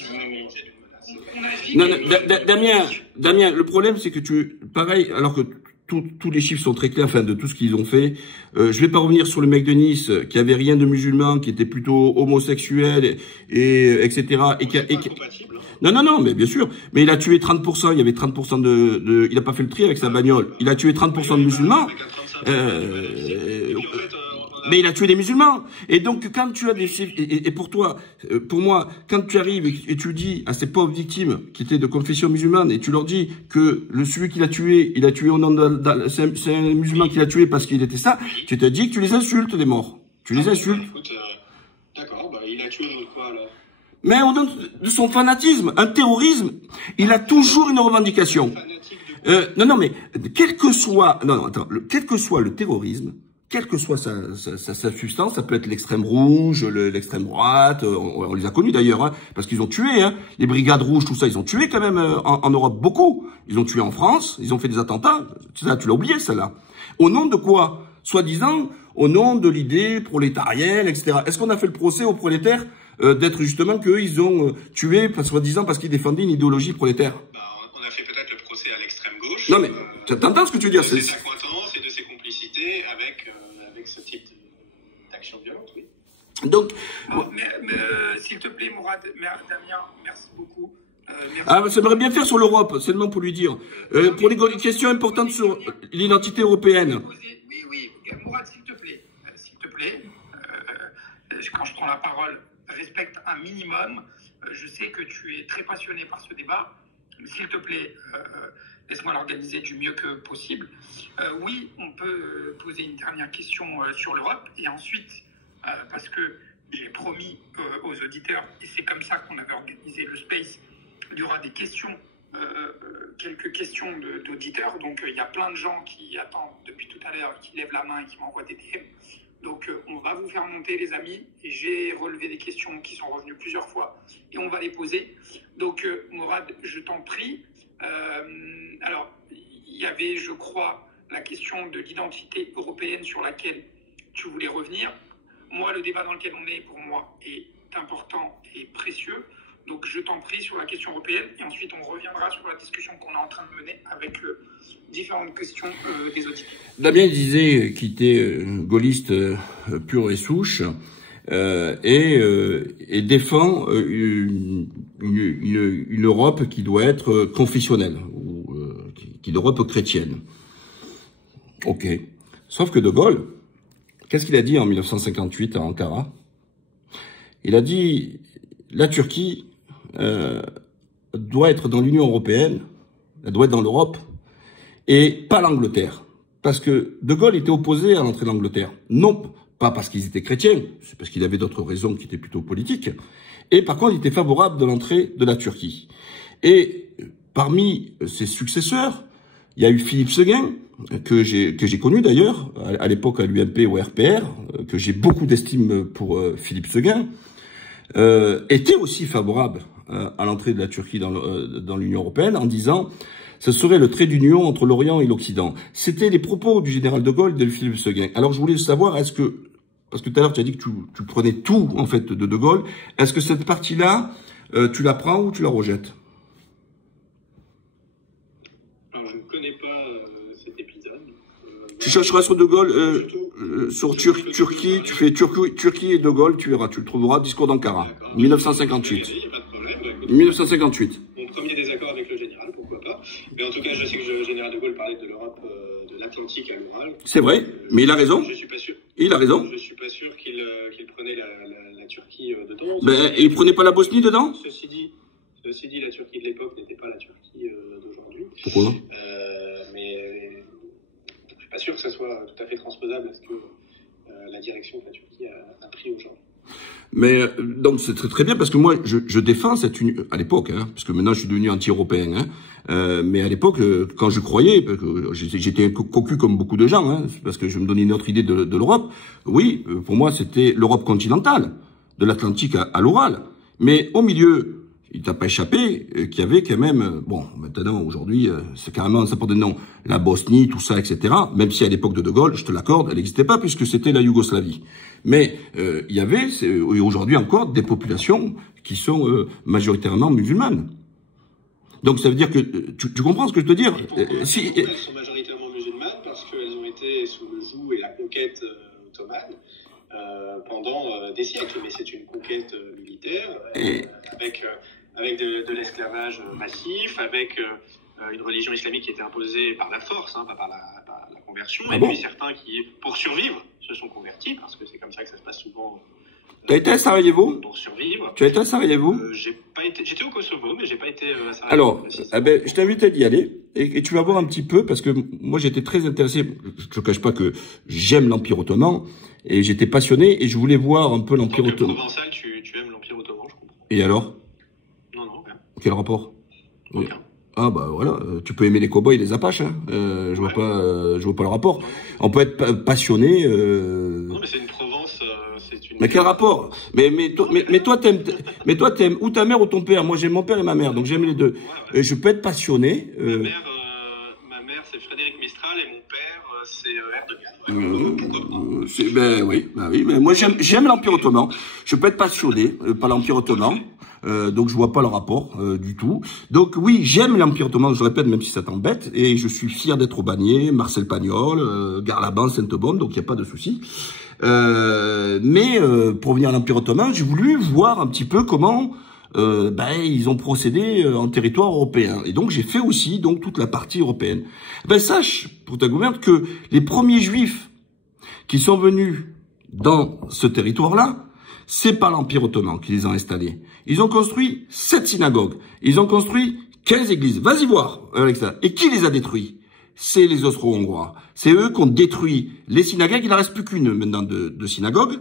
Damien, le problème c'est que pareil, alors que tous les chiffres sont très clairs, enfin de tout ce qu'ils ont fait. Je vais pas revenir sur le mec de Nice qui avait rien de musulman, qui était plutôt homosexuel et etc. Non, mais bien sûr. Mais il a tué 30%. Il y avait 30% il a pas fait le tri avec sa bagnole. Il a tué 30% de musulmans. Mais il a tué des musulmans. Et donc, quand tu as des chiffres, et pour toi, pour moi, quand tu arrives et tu dis à ces pauvres victimes qui étaient de confession musulmane, et tu leur dis que celui qui l'a tué, il a tué au nom c'est un musulman qui l'a tué parce qu'il était ça, tu te dis que tu les insultes, les morts. Tu les insultes. D'accord, il a tué quoi, alors? Mais au nom de son fanatisme, un terrorisme, il a toujours une revendication. Non, mais quel que soit le terrorisme, quelle que soit sa substance, ça peut être l'extrême rouge, l'extrême droite, on les a connus d'ailleurs, hein, parce qu'ils ont tué, hein, les brigades rouges, tout ça, ils ont tué quand même en Europe beaucoup. Ils ont tué en France, ils ont fait des attentats, tu l'as oublié celle-là. Au nom de quoi? Soi-disant, au nom de l'idée prolétarienne, etc. Est-ce qu'on a fait le procès aux prolétaires d'être justement qu'eux, ils ont tué, soi-disant, parce qu'ils défendaient une idéologie prolétaire? On a fait peut-être le procès à l'extrême gauche. Non mais, t'entends ce que tu veux dire? De ses accointances et de ses complicités avec ce type d'action violente, oui. Donc, s'il te plaît, Mourad, Damien, merci beaucoup. Ah, ça m'aimerait bien faire sur l'Europe, seulement pour lui dire. Pour les questions importantes sur l'identité européenne. Oui, Mourad, s'il te plaît, quand je prends la parole, respecte un minimum. Je sais que tu es très passionné par ce débat. S'il te plaît, laisse-moi l'organiser du mieux que possible. Oui, on peut poser une dernière question sur l'Europe. Et ensuite, parce que j'ai promis aux auditeurs, et c'est comme ça qu'on avait organisé le Space, il y aura des questions, quelques questions d'auditeurs. Donc, il y a plein de gens qui attendent depuis tout à l'heure, qui lèvent la main et qui m'envoient des DM. Donc, on va vous faire monter, les amis. Et j'ai relevé des questions qui sont revenues plusieurs fois et on va les poser. Donc, Mourad, je t'en prie. Alors, il y avait, je crois, la question de l'identité européenne sur laquelle tu voulais revenir. Moi, le débat dans lequel on est, pour moi, est important et précieux. Donc, je t'en prie sur la question européenne et ensuite, on reviendra sur la discussion qu'on est en train de mener avec différentes questions des auditeurs. Damien disait qu'il était gaulliste pur et souche et défend une Europe qui doit être confessionnelle ou qui l'Europe chrétienne. Ok. Sauf que De Gaulle, qu'est-ce qu'il a dit en 1958 à Ankara? Il a dit la Turquie doit être dans l'Union européenne, elle doit être dans l'Europe, et pas l'Angleterre. Parce que De Gaulle était opposé à l'entrée de l'Angleterre. Non, pas parce qu'ils étaient chrétiens, c'est parce qu'il avait d'autres raisons qui étaient plutôt politiques. Et par contre, il était favorable de l'entrée de la Turquie. Et parmi ses successeurs, il y a eu Philippe Séguin, que j'ai connu d'ailleurs, à l'époque à l'UMP ou RPR, que j'ai beaucoup d'estime pour Philippe Séguin, était aussi favorable à l'entrée de la Turquie dans l'Union européenne en disant ce serait le trait d'union entre l'Orient et l'Occident. C'était les propos du général de Gaulle et de Philippe Séguin. Alors je voulais savoir, est-ce que, parce que tout à l'heure tu as dit que tu prenais tout en fait de Gaulle, est-ce que cette partie-là, tu la prends ou tu la rejettes? Alors je ne connais pas cet épisode. Tu chercheras sur De Gaulle, sur Turquie, tu fais Turquie et De Gaulle, tu verras, tu le trouveras, discours d'Ankara, 1958. 1958. Mon premier désaccord avec le général, pourquoi pas. Mais en tout cas, je sais que le général de Gaulle parlait de l'Europe, de l'Atlantique à l'Oural. C'est vrai, mais il a raison. Je suis pas sûr. Il a raison. Je suis pas sûr qu'il prenait la Turquie dedans. Ben, il prenait pas la Bosnie dedans? Ceci dit, la Turquie de l'époque n'était pas la Turquie d'aujourd'hui. Pourquoi? Mais je suis pas sûr que ça soit tout à fait transposable à ce que la direction que la Turquie a pris aujourd'hui. Mais donc c'est très bien parce que moi je défends cette union à l'époque, hein, parce que maintenant je suis devenu anti-européen. Hein, mais à l'époque, quand je croyais, parce que j'étais cocu comme beaucoup de gens, hein, parce que je me donnais une autre idée de l'Europe. Oui, pour moi c'était l'Europe continentale, de l'Atlantique à l'Oural. Mais au milieu, il t'a pas échappé qu'il y avait quand même, bon, maintenant, aujourd'hui, c'est carrément, ça porte des noms, la Bosnie, tout ça, etc. Même si à l'époque de Gaulle, je te l'accorde, elle n'existait pas puisque c'était la Yougoslavie. Mais il y avait, aujourd'hui encore, des populations qui sont majoritairement musulmanes. Donc ça veut dire que, tu comprends ce que je veux te dire? Elles sont majoritairement musulmanes parce qu'elles ont été sous le joug et la conquête ottomane pendant des siècles. Mais c'est une conquête militaire avec de l'esclavage massif, avec une religion islamique qui était imposée par la force, hein, pas par la conversion. Ah et bon? puis certains qui, pour survivre, se sont convertis, parce que c'est comme ça que ça se passe souvent. Tu as été à Sarajevo? Pour survivre. Tu as été à Sarajevo? J'étais au Kosovo, mais j'ai pas été à Sarajevo. Alors, je t'invite à y aller et tu vas voir un petit peu parce que moi j'étais très intéressé. Je te cache pas que j'aime l'Empire ottoman et j'étais passionné et je voulais voir un peu l'Empire ottoman. Provençal, tu aimes l'Empire ottoman, je comprends. Et alors? Non, rien. Quel rapport? Aucun. Ah bah voilà, tu peux aimer les cow-boys et les apaches, hein. Je vois pas le rapport. On peut être passionné. Non, mais c'est une Provence, c'est une. Mais quel rapport? Mais toi t'aimes ou ta mère ou ton père. Moi j'aime mon père et ma mère, donc j'aime les deux. Je peux être passionné. Ma mère c'est Frédéric Mistral et mon père c'est Erdogan. Ben oui, mais moi j'aime l'Empire ottoman. Je peux être passionné par l'Empire ottoman. Donc je vois pas le rapport du tout. Donc oui, j'aime l'Empire ottoman, je le répète, même si ça t'embête, et je suis fier d'être au Bagné, Marcel Pagnol, Garlaban, Sainte-Baume, donc il n'y a pas de souci. Mais pour venir à l'Empire ottoman, j'ai voulu voir un petit peu comment ils ont procédé en territoire européen. Et donc j'ai fait aussi donc toute la partie européenne. Sache, pour ta gouverne, que les premiers juifs qui sont venus dans ce territoire-là, c'est pas l'Empire ottoman qui les a installés. Ils ont construit 7 synagogues. Ils ont construit 15 églises. Vas-y voir, Alexa. Et qui les a détruits? C'est les Austro-Hongrois. C'est eux qui ont détruit les synagogues. Il n'en reste plus qu'une maintenant de synagogues.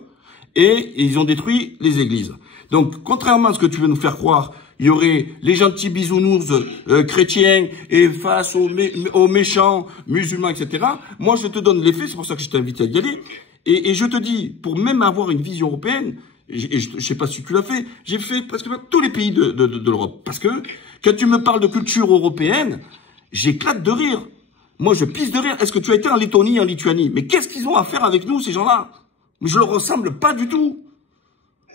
Et ils ont détruit les églises. Donc, contrairement à ce que tu veux nous faire croire, il y aurait les gentils bisounours chrétiens et face aux méchants musulmans, etc. Moi, je te donne les faits. C'est pour ça que je t'invite à y aller. Et je te dis, pour même avoir une vision européenne, je sais pas si tu l'as fait, j'ai fait presque tous les pays de l'Europe. Parce que quand tu me parles de culture européenne, j'éclate de rire. Moi, je pisse de rire. Est-ce que tu as été en Lettonie, en Lituanie? Mais qu'est-ce qu'ils ont à faire avec nous, ces gens-là? Mais je leur ressemble pas du tout.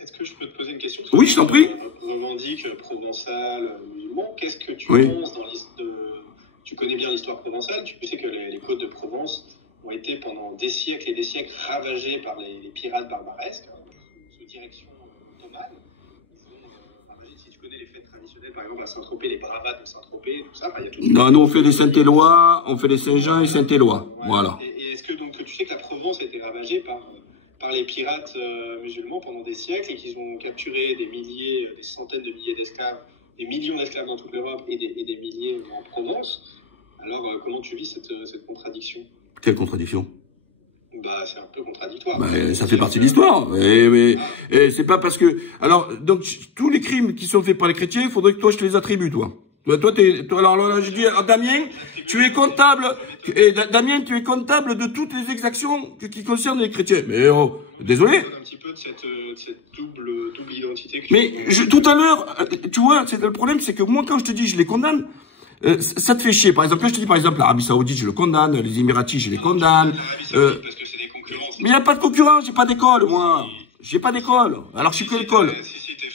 Est-ce que je peux te poser une question? Oui, je t'en prie. Revendique provençal, musulman. Qu'est-ce que tu penses dans tu connais bien l'histoire provençale. Tu sais que les côtes de Provence ont été pendant des siècles et des siècles ravagées par les pirates barbaresques, sous direction ottomane. Ils ont ravagé, si tu connais les fêtes traditionnelles, par exemple à Saint-Tropez, les bravades de Saint-Tropez, tout ça. Il y a tout non, nous on fait les Saint-Éloi, on fait les Saint-Jean et Saint-Éloi. Ouais. Voilà. Et est-ce que donc tu sais que la Provence a été ravagée par les pirates musulmans pendant des siècles et qu'ils ont capturé des centaines de milliers d'esclaves, des millions d'esclaves dans toute l'Europe et des milliers en Provence. Alors comment tu vis cette contradiction? Quelle contradiction? C'est un peu contradictoire. Ça fait partie de l'histoire. Mais c'est pas parce que... Alors, donc, tous les crimes qui sont faits par les chrétiens, il faudrait que toi, je te les attribue, toi. Alors là, je dis, Damien, tu es comptable, et Damien, tu es comptable de toutes les exactions qui concernent les chrétiens. Mais désolé. Un petit peu de cette double identité que mais tout à l'heure, tu vois, le problème, c'est que moi, quand je te dis, je les condamne, ça te fait chier. Par exemple, quand je te dis, par exemple, l'Arabie Saoudite, je le condamne, les Émiratis, je les condamne. Parce que c'est des concurrents. Mais il n'y a pas de concurrence, j'ai pas d'école, moi. J'ai pas d'école. Alors, je suis que l'école. Si t'es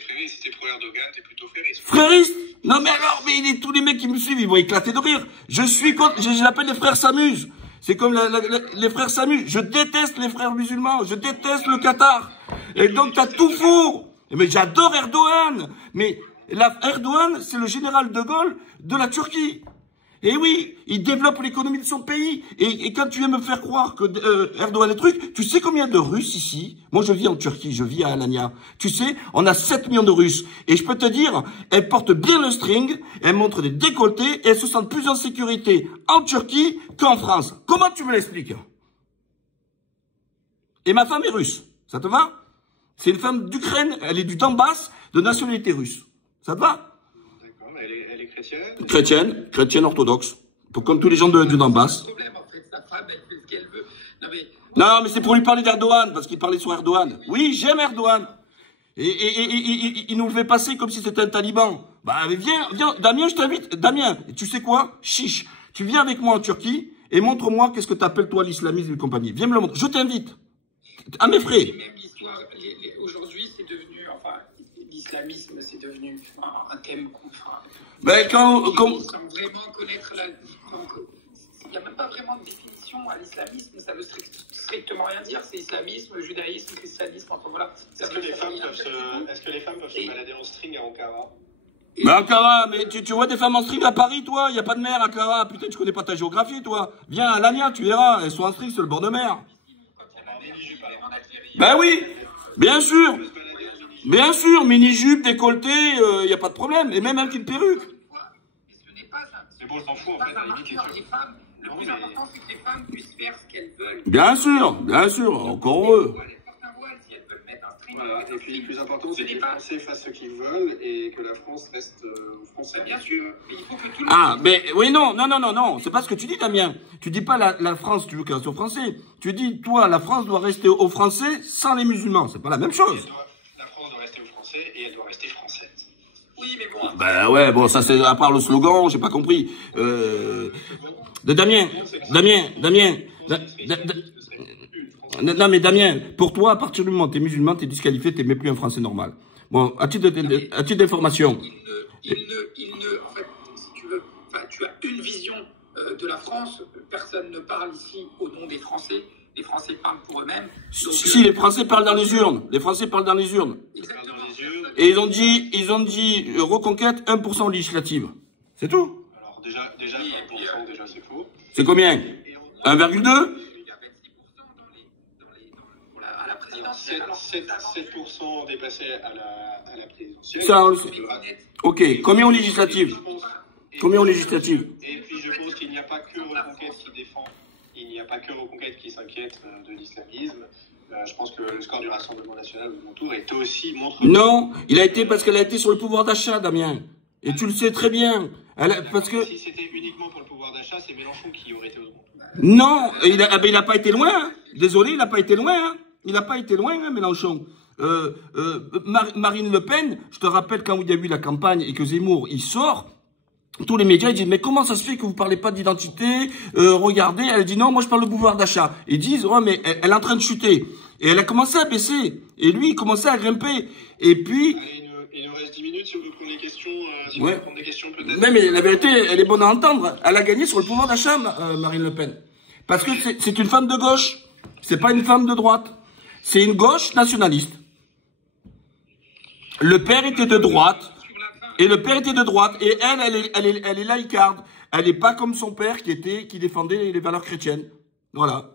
frériste, si t'es pro Erdogan, t'es plutôt frériste. Frériste? Non, mais alors, tous les mecs qui me suivent, ils vont éclater de rire. Je l'appelle les frères s'amusent. C'est comme les frères s'amusent. Je déteste les frères musulmans. Je déteste le Qatar. Et donc, t'as tout faux. Mais j'adore Erdogan. Mais Erdogan, c'est le général de Gaulle de la Turquie. Et oui, il développe l'économie de son pays. Et quand tu viens me faire croire que Erdogan est truc, tu sais combien de Russes ici? Moi, je vis en Turquie, je vis à Alanya. Tu sais, on a 7 millions de Russes. Et je peux te dire, elles portent bien le string, elles montrent des décolletés, et elles se sentent plus en sécurité en Turquie qu'en France. Comment tu me l'expliques? Et ma femme est russe. Ça te va? C'est une femme d'Ukraine, elle est du Donbass, de nationalité russe. Ça te va? Elle est chrétienne? Chrétienne orthodoxe. Comme tous les gens du Donbass. Non, mais c'est pour lui parler d'Erdogan, parce qu'il parlait sur Erdogan. Oui, j'aime Erdogan. Et il nous le fait passer comme si c'était un taliban. Viens, Damien, je t'invite. Damien, tu sais quoi? Chiche. Tu viens avec moi en Turquie et montre-moi qu'est-ce que t'appelles toi l'islamisme et compagnie. Viens me le montrer. Je t'invite. À mes frais. Même l'histoire, aujourd'hui, c'est devenu, l'islamisme, c'est devenu un thème. Sans vraiment connaître il n'y a même pas vraiment de définition à l'islamisme, ça veut strictement rien dire. C'est islamisme, judaïsme, christianisme, voilà. Est-ce que les femmes peuvent se balader en string à Ankara? Mais Ankara, mais tu vois des femmes en string à Paris, toi? Il n'y a pas de mer à Ankara. Putain, tu connais pas ta géographie, toi. Viens à Alanya, tu verras. Elles sont en string sur le bord de mer. Ben oui, bien sûr. Bien sûr, mini-jupe, décolleté, il n'y a pas de problème. Et même avec une perruque. Mais bon, on s'en fout, en fait. Le plus important, c'est que les femmes puissent faire ce qu'elles veulent. Bien sûr, encore heureux. Si elles veulent mettre un string, Voilà. Et puis le plus important, c'est que les Français fassent ce qu'ils veulent et que la France reste française. Bien sûr, mais il faut que tout le Ah, mais oui, non, c'est pas ce que tu dis, Damien. Tu dis pas la France, tu veux qu'elle reste aux Français. Tu dis, toi, la France doit rester aux Français sans les musulmans. C'est pas la même chose. La France doit rester aux Français et elle doit rester française. Oui, mais bon. Ben ouais, bon, ça c'est à part le slogan, j'ai pas compris. Damien. Non mais Damien, pour toi, à partir du moment où t'es musulman, t'es disqualifié, t'es même plus un Français normal. Bon, à titre d'information. En fait, si tu veux, tu as une vision de la France. Personne ne parle ici au nom des Français. Les Français parlent pour eux-mêmes. Si, les Français parlent dans les urnes. Les Français parlent dans les urnes. Exactement. Et ils ont dit reconquête 1% législative. C'est tout. Alors déjà 1%, déjà c'est faux. C'est combien? 1,2? À la présidentielle. 7% dépassé à la présidentielle. Ça, on le sait. Ok, combien aux législatives? Combien aux législatives? Et puis je pense qu'il n'y a pas que Reconquête qui défend, il n'y a pas que Reconquête qui s'inquiète de l'islamisme. Je pense que le score du Rassemblement National au second tour était aussi montre. Non, il a été parce qu'elle a été sur le pouvoir d'achat, Damien. Et tu le sais très bien. Parce que... Si c'était uniquement pour le pouvoir d'achat, c'est Mélenchon qui aurait été au second tour. Non, il a pas été loin. Hein. Désolé, il n'a pas été loin. Hein. Il n'a pas été loin, hein, Mélenchon. Marine Le Pen, je te rappelle quand il y a eu la campagne et que Zemmour, il sort, tous les médias, ils disent, mais comment ça se fait que vous parlez pas d'identité? Regardez, elle dit, non, moi je parle de pouvoir d'achat. Ils disent, ouais, mais elle est en train de chuter. Et elle a commencé à baisser. Et lui, il commençait à grimper. Et puis... Il nous reste 10 minutes si vous voulez prendre des questions. Si ouais. vous prendre des questions peut-être. Mais la vérité, elle est bonne à entendre. Elle a gagné sur le pouvoir d'achat, Marine Le Pen. Parce que c'est une femme de gauche. C'est pas une femme de droite. C'est une gauche nationaliste. Le père était de droite. Et le père était de droite. Et elle est laïcarde. Elle n'est pas comme son père qui défendait les valeurs chrétiennes. Voilà.